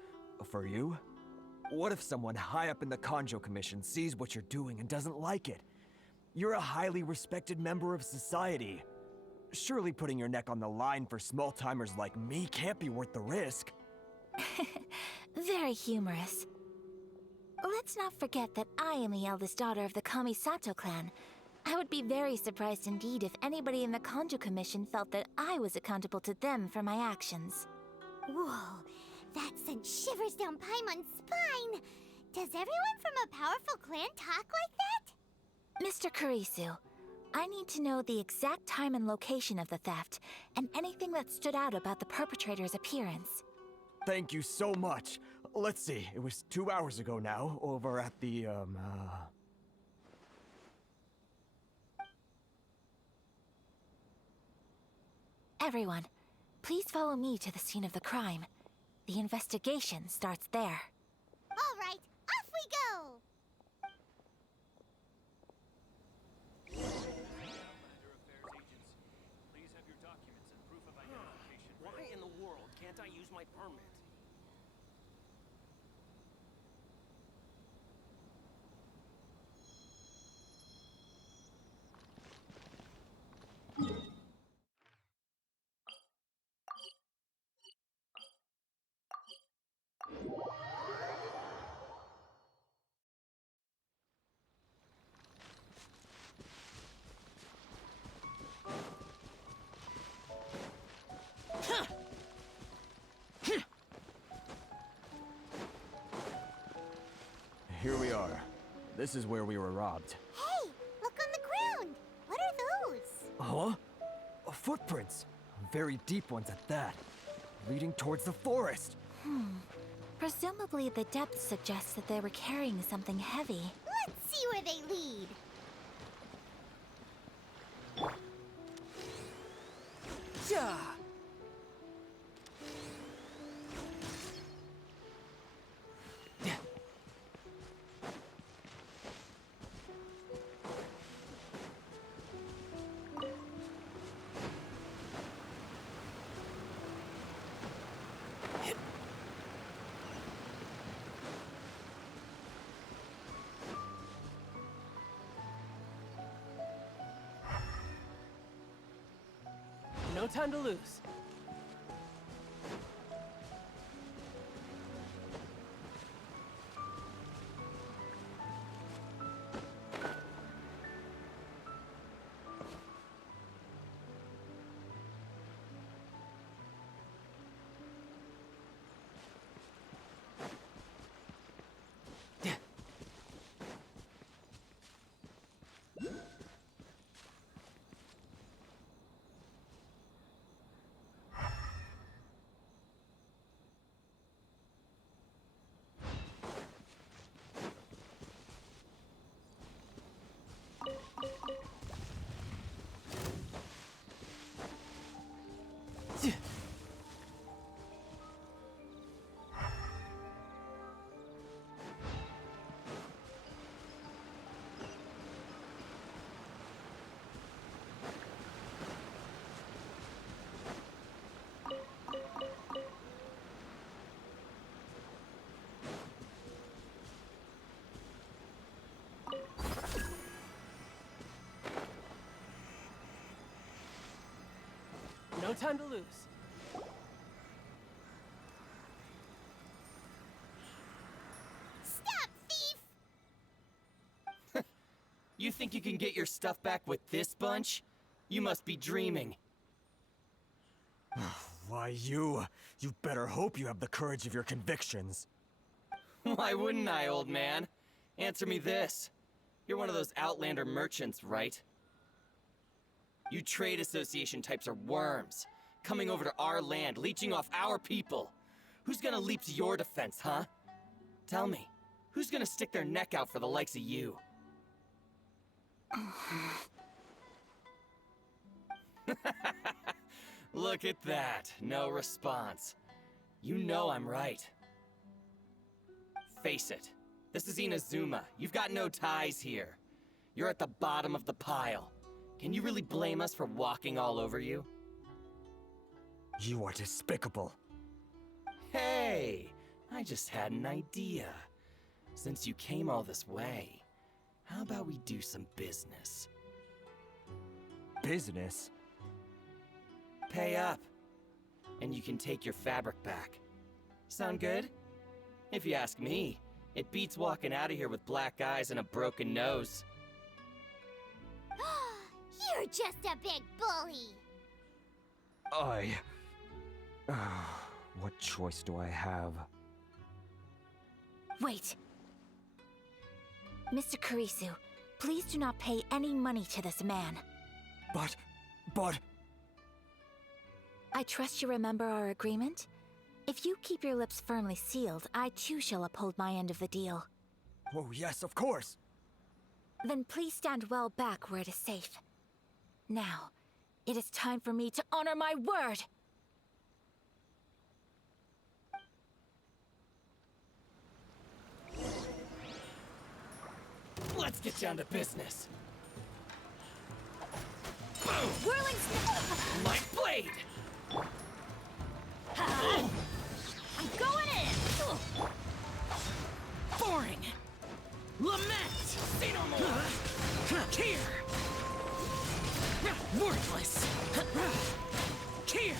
for you? What if someone high up in the Kanjo Commission sees what you're doing and doesn't like it? You're a highly respected member of society. Surely putting your neck on the line for small-timers like me can't be worth the risk. Very humorous. Let's not forget that I am the eldest daughter of the Kamisato clan. I would be very surprised indeed if anybody in the Kanjo Commission felt that I was accountable to them for my actions. Whoa, that sent shivers down Paimon's spine. Does everyone from a powerful clan talk like that? Mr. Kurisu, I need to know the exact time and location of the theft, and anything that stood out about the perpetrator's appearance. Thank you so much. Let's see, it was 2 hours ago now, over at the, Everyone, please follow me to the scene of the crime. The investigation starts there. All right, off we go! Why in the world can't I use my permit? Here we are. This is where we were robbed. Hey, look on the ground! What are those? Huh? Footprints. Very deep ones at that. Leading towards the forest. Presumably the depth suggests that they were carrying something heavy. Let's see where they lead. Yeah. No time to lose. No time to lose. Stop, thief! You think you can get your stuff back with this bunch? You must be dreaming. Why, you better hope you have the courage of your convictions. Why wouldn't I, old man? Answer me this. You're one of those Outlander merchants, right? You trade association types are worms. Coming over to our land, leeching off our people. Who's gonna leap to your defense, huh? Tell me, who's gonna stick their neck out for the likes of you? Look at that. No response. You know I'm right. Face it. This is Inazuma. You've got no ties here. You're at the bottom of the pile. Can you really blame us for walking all over you? You are despicable. Hey! I just had an idea. Since you came all this way, how about we do some business? Business? Pay up. And you can take your fabric back. Sound good? If you ask me, it beats walking out of here with black eyes and a broken nose. You're just a big bully. What choice do I have? Wait. Mr. Kurisu, please do not pay any money to this man. But... I trust you remember our agreement? If you keep your lips firmly sealed, I too shall uphold my end of the deal. Oh, yes, of course. Then please stand well back where it is safe. Now, it is time for me to honor my word! Let's get down to business. Whirling Light blade! I'm going in! Boring! Lament! Say no more! Here! Worthless! Here!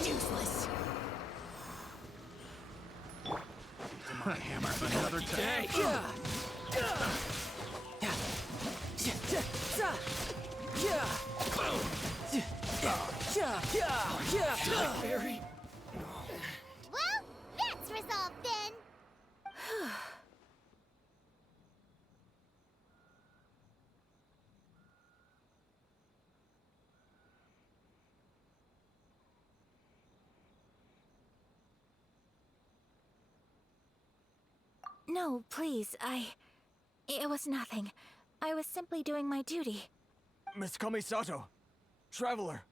Useless! My hammer another day. Barry. Well, that's resolved then. No, please, It was nothing. I was simply doing my duty. Miss Kamisato, Traveler,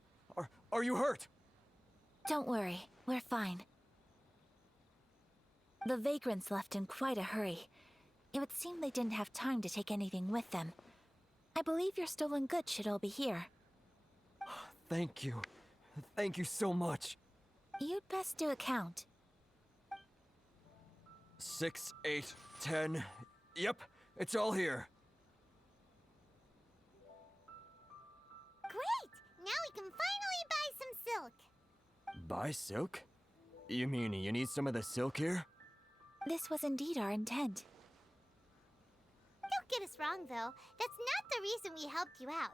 are you hurt? Don't worry, we're fine. The vagrants left in quite a hurry. It would seem they didn't have time to take anything with them. I believe your stolen goods should all be here. Thank you. Thank you so much. You'd best do a count. 6, 8, 10. Yep, it's all here. Great! Now we can finally buy some silk. Buy silk? You mean you need some of the silk here? This was indeed our intent. Don't get us wrong, though. That's not the reason we helped you out.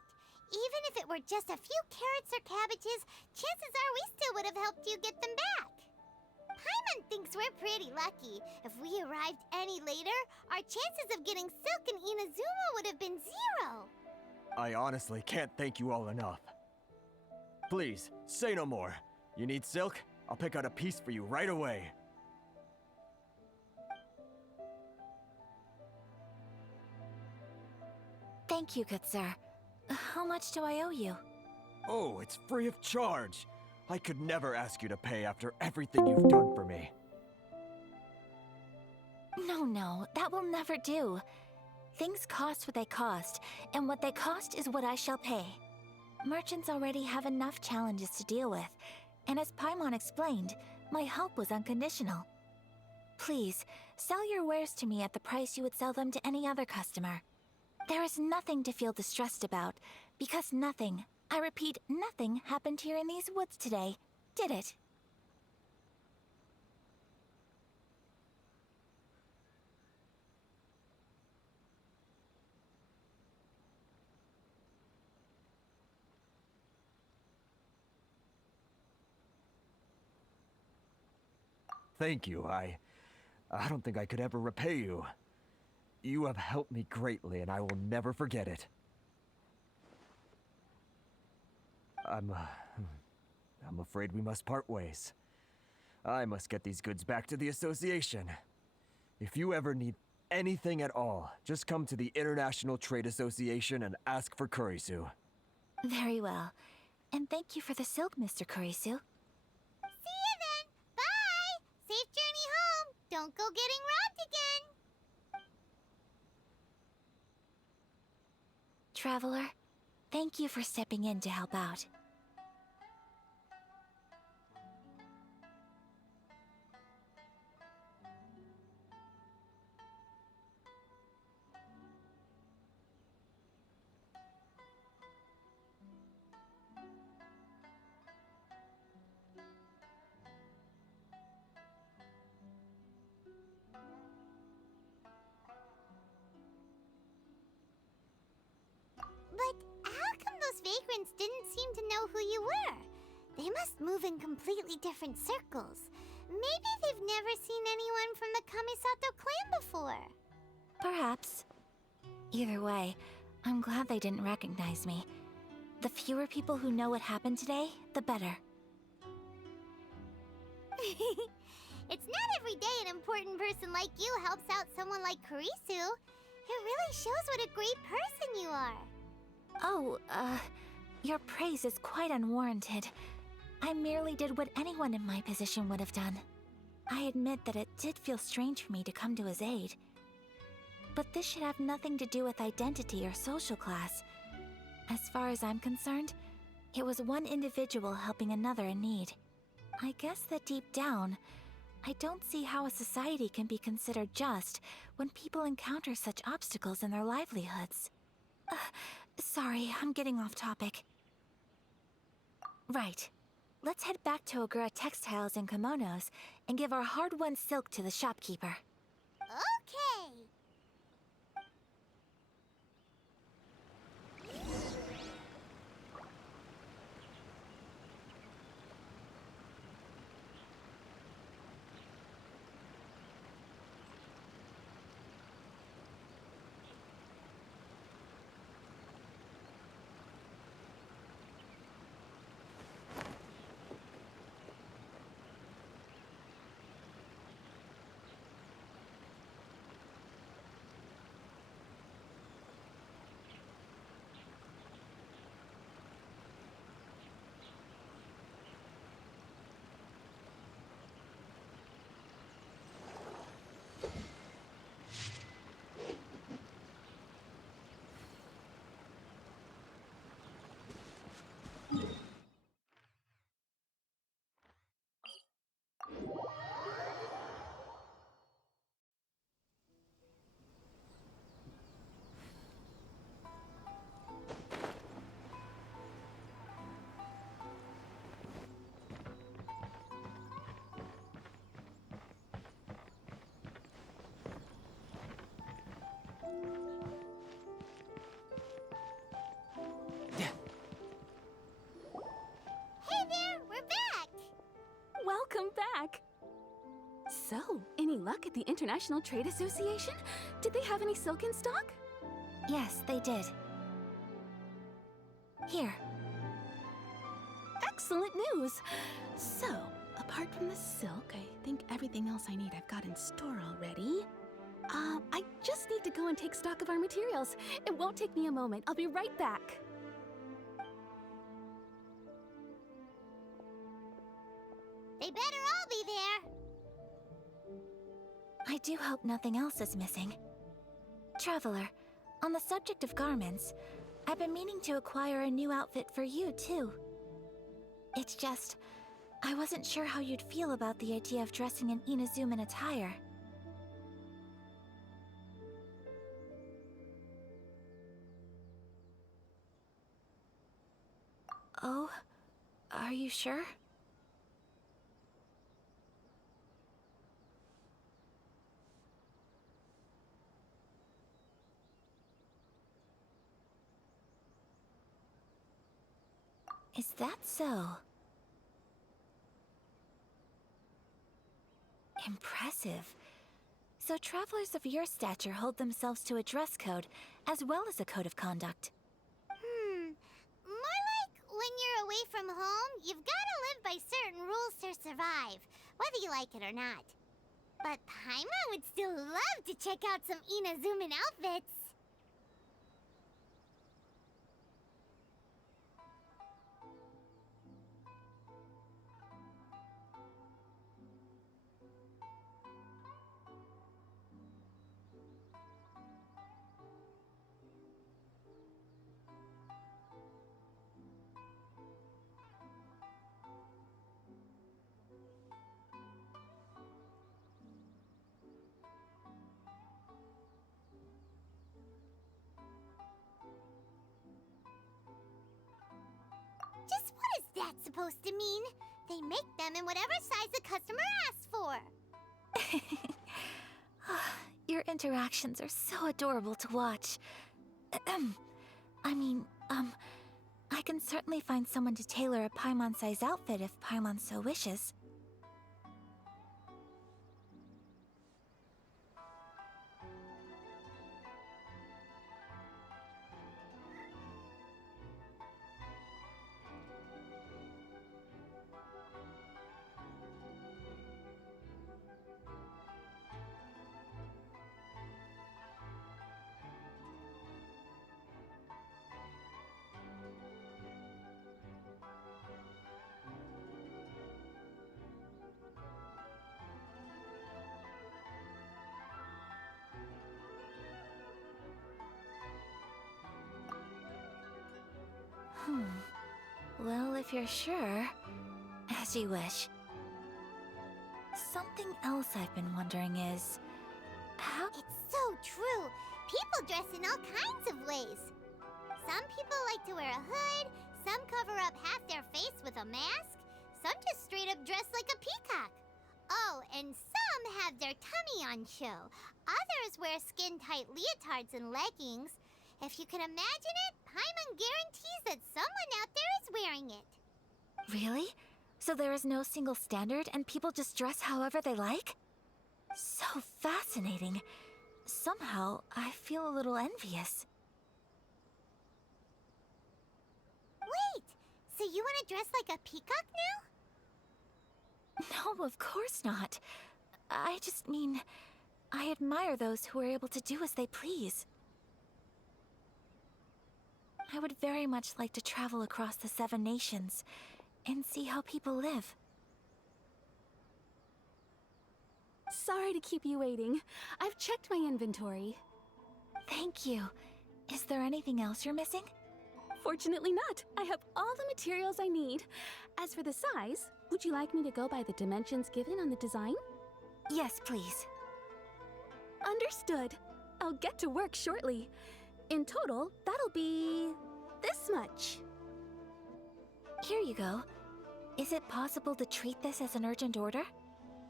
Even if it were just a few carrots or cabbages, chances are we still would have helped you get them back. Paimon thinks we're pretty lucky. If we arrived any later, our chances of getting silk in Inazuma would have been 0. I honestly can't thank you all enough. Please, say no more. You need silk? I'll pick out a piece for you right away. Thank you, good sir. How much do I owe you? Oh, it's free of charge. I could never ask you to pay after everything you've done for me. No, that will never do. Things cost what they cost, and what they cost is what I shall pay. Merchants already have enough challenges to deal with, and as Paimon explained, my help was unconditional. Please, sell your wares to me at the price you would sell them to any other customer. There is nothing to feel distressed about, because nothing, I repeat, nothing happened here in these woods today, did it? Thank you. I don't think I could ever repay you. You have helped me greatly, and I will never forget it. I'm afraid we must part ways. I must get these goods back to the association. If you ever need anything at all, just come to the International Trade Association and ask for Kurisu. Very well. And thank you for the silk, Mr. Kurisu. See you then. Bye. Safe journey home. Don't go getting robbed again. Traveler, thank you for stepping in to help out. But how come those vagrants didn't seem to know who you were? They must move in completely different circles. Maybe they've never seen anyone from the Kamisato clan before. Perhaps. Either way, I'm glad they didn't recognize me. The fewer people who know what happened today, the better. It's not every day an important person like you helps out someone like Kurisu. It really shows what a great person you are. Oh, your praise is quite unwarranted. I merely did what anyone in my position would have done. I admit that it did feel strange for me to come to his aid. But this should have nothing to do with identity or social class. As far as I'm concerned, it was one individual helping another in need. I guess that deep down, I don't see how a society can be considered just when people encounter such obstacles in their livelihoods. Sorry, I'm getting off topic. Right. Let's head back to Ogura Textiles and Kimonos and give our hard-won silk to the shopkeeper. Okay. Welcome back! So, any luck at the International Trade Association? Did they have any silk in stock? Yes, they did. Here. Excellent news! So, apart from the silk, I think everything else I need I've got in store already. I just need to go and take stock of our materials. It won't take me a moment. I'll be right back. They better all be there. I do hope nothing else is missing. Traveler, on the subject of garments, I've been meaning to acquire a new outfit for you, too. It's just, I wasn't sure how you'd feel about the idea of dressing in Inazuman attire. Oh, are you sure? Is that so? Impressive. So travelers of your stature hold themselves to a dress code, as well as a code of conduct. More like when you're away from home, you've gotta live by certain rules to survive, whether you like it or not. But Paimon would still love to check out some Inazuman outfits. supposed to mean. They make them in whatever size the customer asks for. Your interactions are so adorable to watch. I can certainly find someone to tailor a Paimon-size outfit if Paimon so wishes. Well, if you're sure, as you wish. Something else I've been wondering is, how— It's so true. People dress in all kinds of ways. Some people like to wear a hood, some cover up half their face with a mask, some just straight up dress like a peacock. Oh, and some have their tummy on show. Others wear skin-tight leotards and leggings. If you can imagine it, Paimon guarantees that someone out there is wearing it. Really? So there is no single standard and people just dress however they like? So fascinating. Somehow, I feel a little envious. Wait, so you want to dress like a peacock now? No, of course not. I just mean, I admire those who are able to do as they please. I would very much like to travel across the 7 nations and see how people live. Sorry to keep you waiting. I've checked my inventory. Thank you. Is there anything else you're missing? Fortunately not. I have all the materials I need. As for the size, would you like me to go by the dimensions given on the design? Yes, please. Understood. I'll get to work shortly. In total, that'll be this much. Here you go. Is it possible to treat this as an urgent order?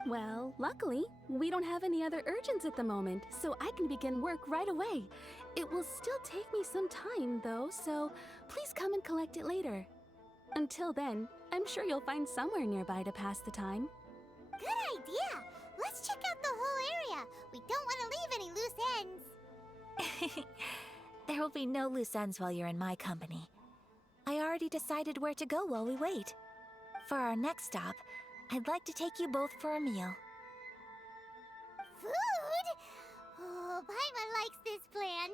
Well, luckily, we don't have any other urgents at the moment, so I can begin work right away. It will still take me some time, though, so please come and collect it later. Until then, I'm sure you'll find somewhere nearby to pass the time. Good idea! Let's check out the whole area. We don't want to leave any loose ends. There will be no loose ends while you're in my company. I already decided where to go while we wait. For our next stop, I'd like to take you both for a meal. Food? Oh, Paimon likes this plan.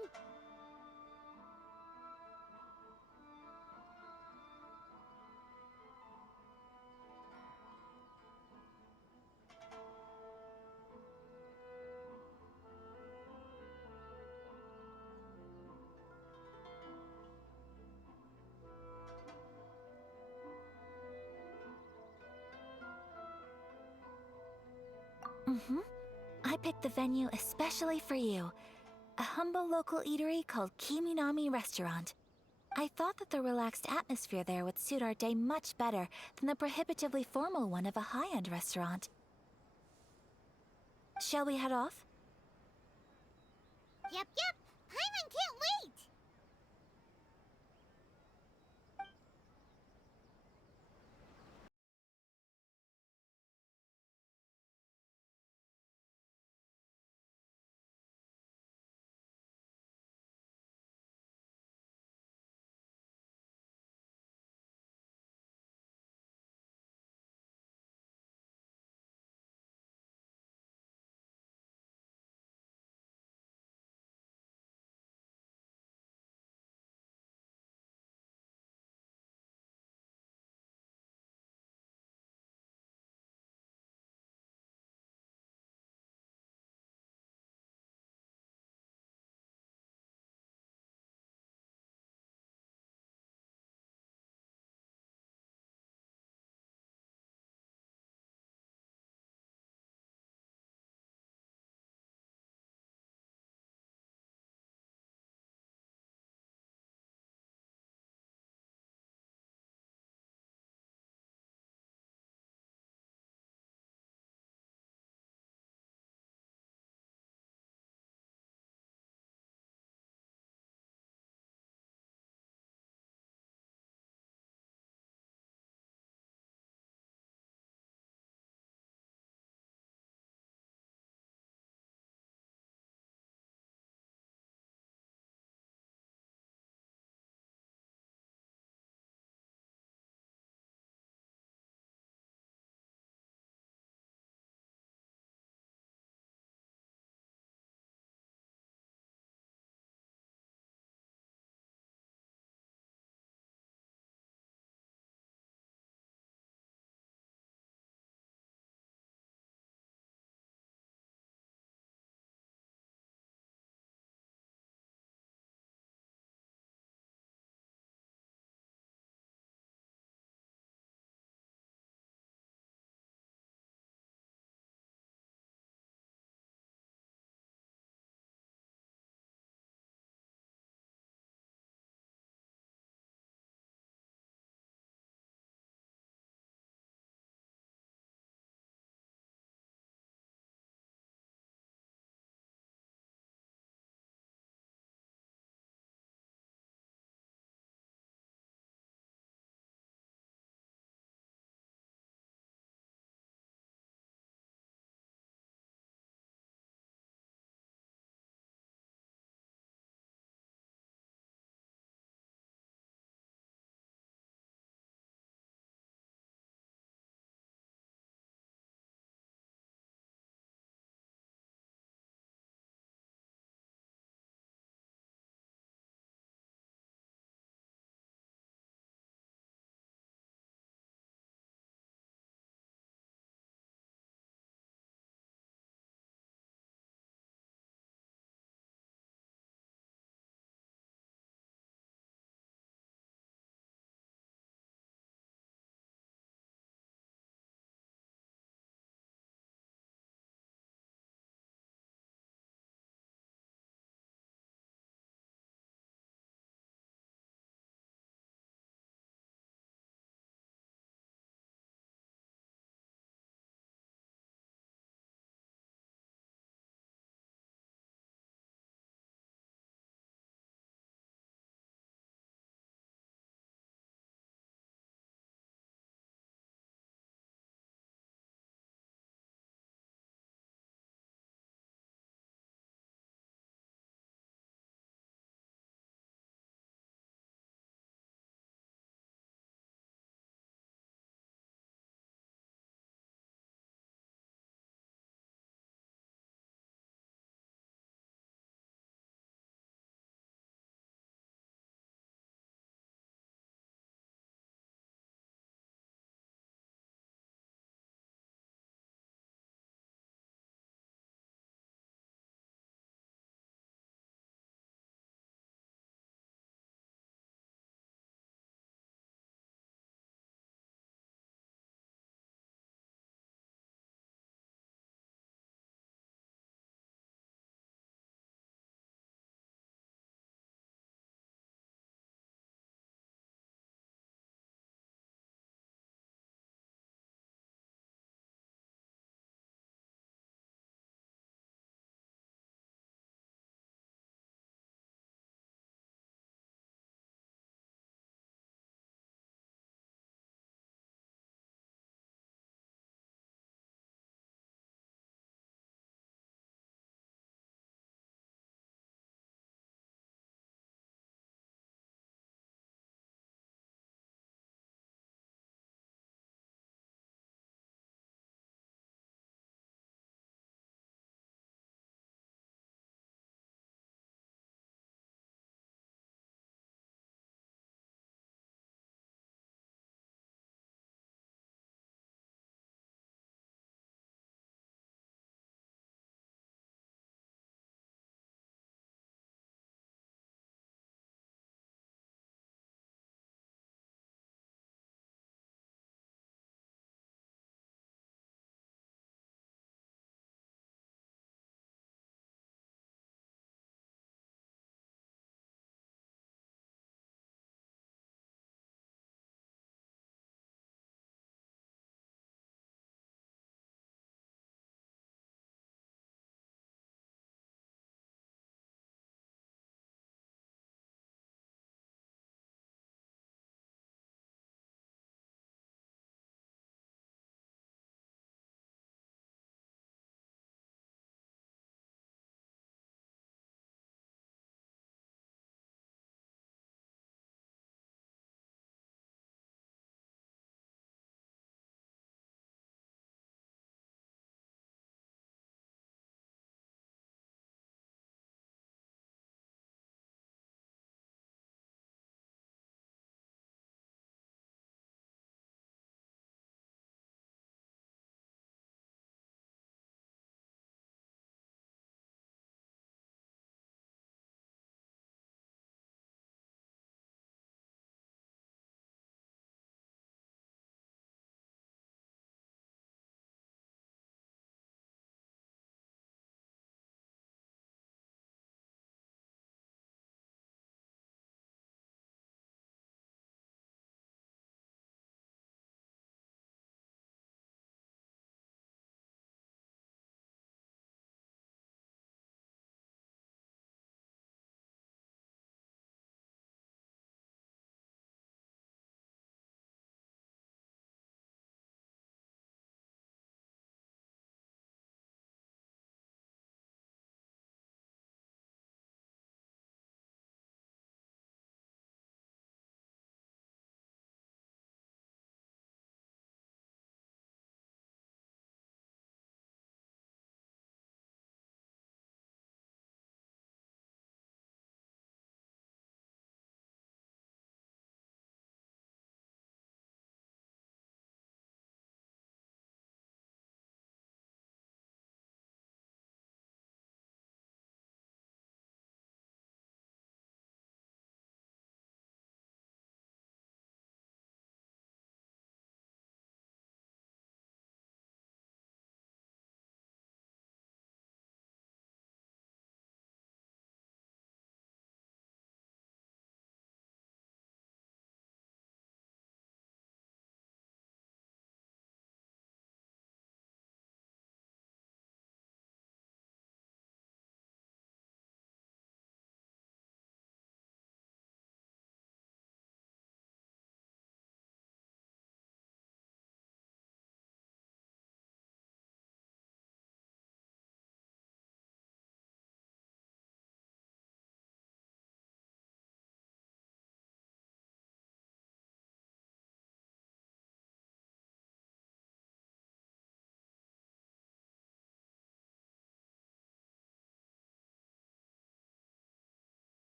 I picked the venue especially for you. A humble local eatery called Kiminami Restaurant. I thought that the relaxed atmosphere there would suit our day much better than the prohibitively formal one of a high-end restaurant. Shall we head off? Yep. Paimon can't wait!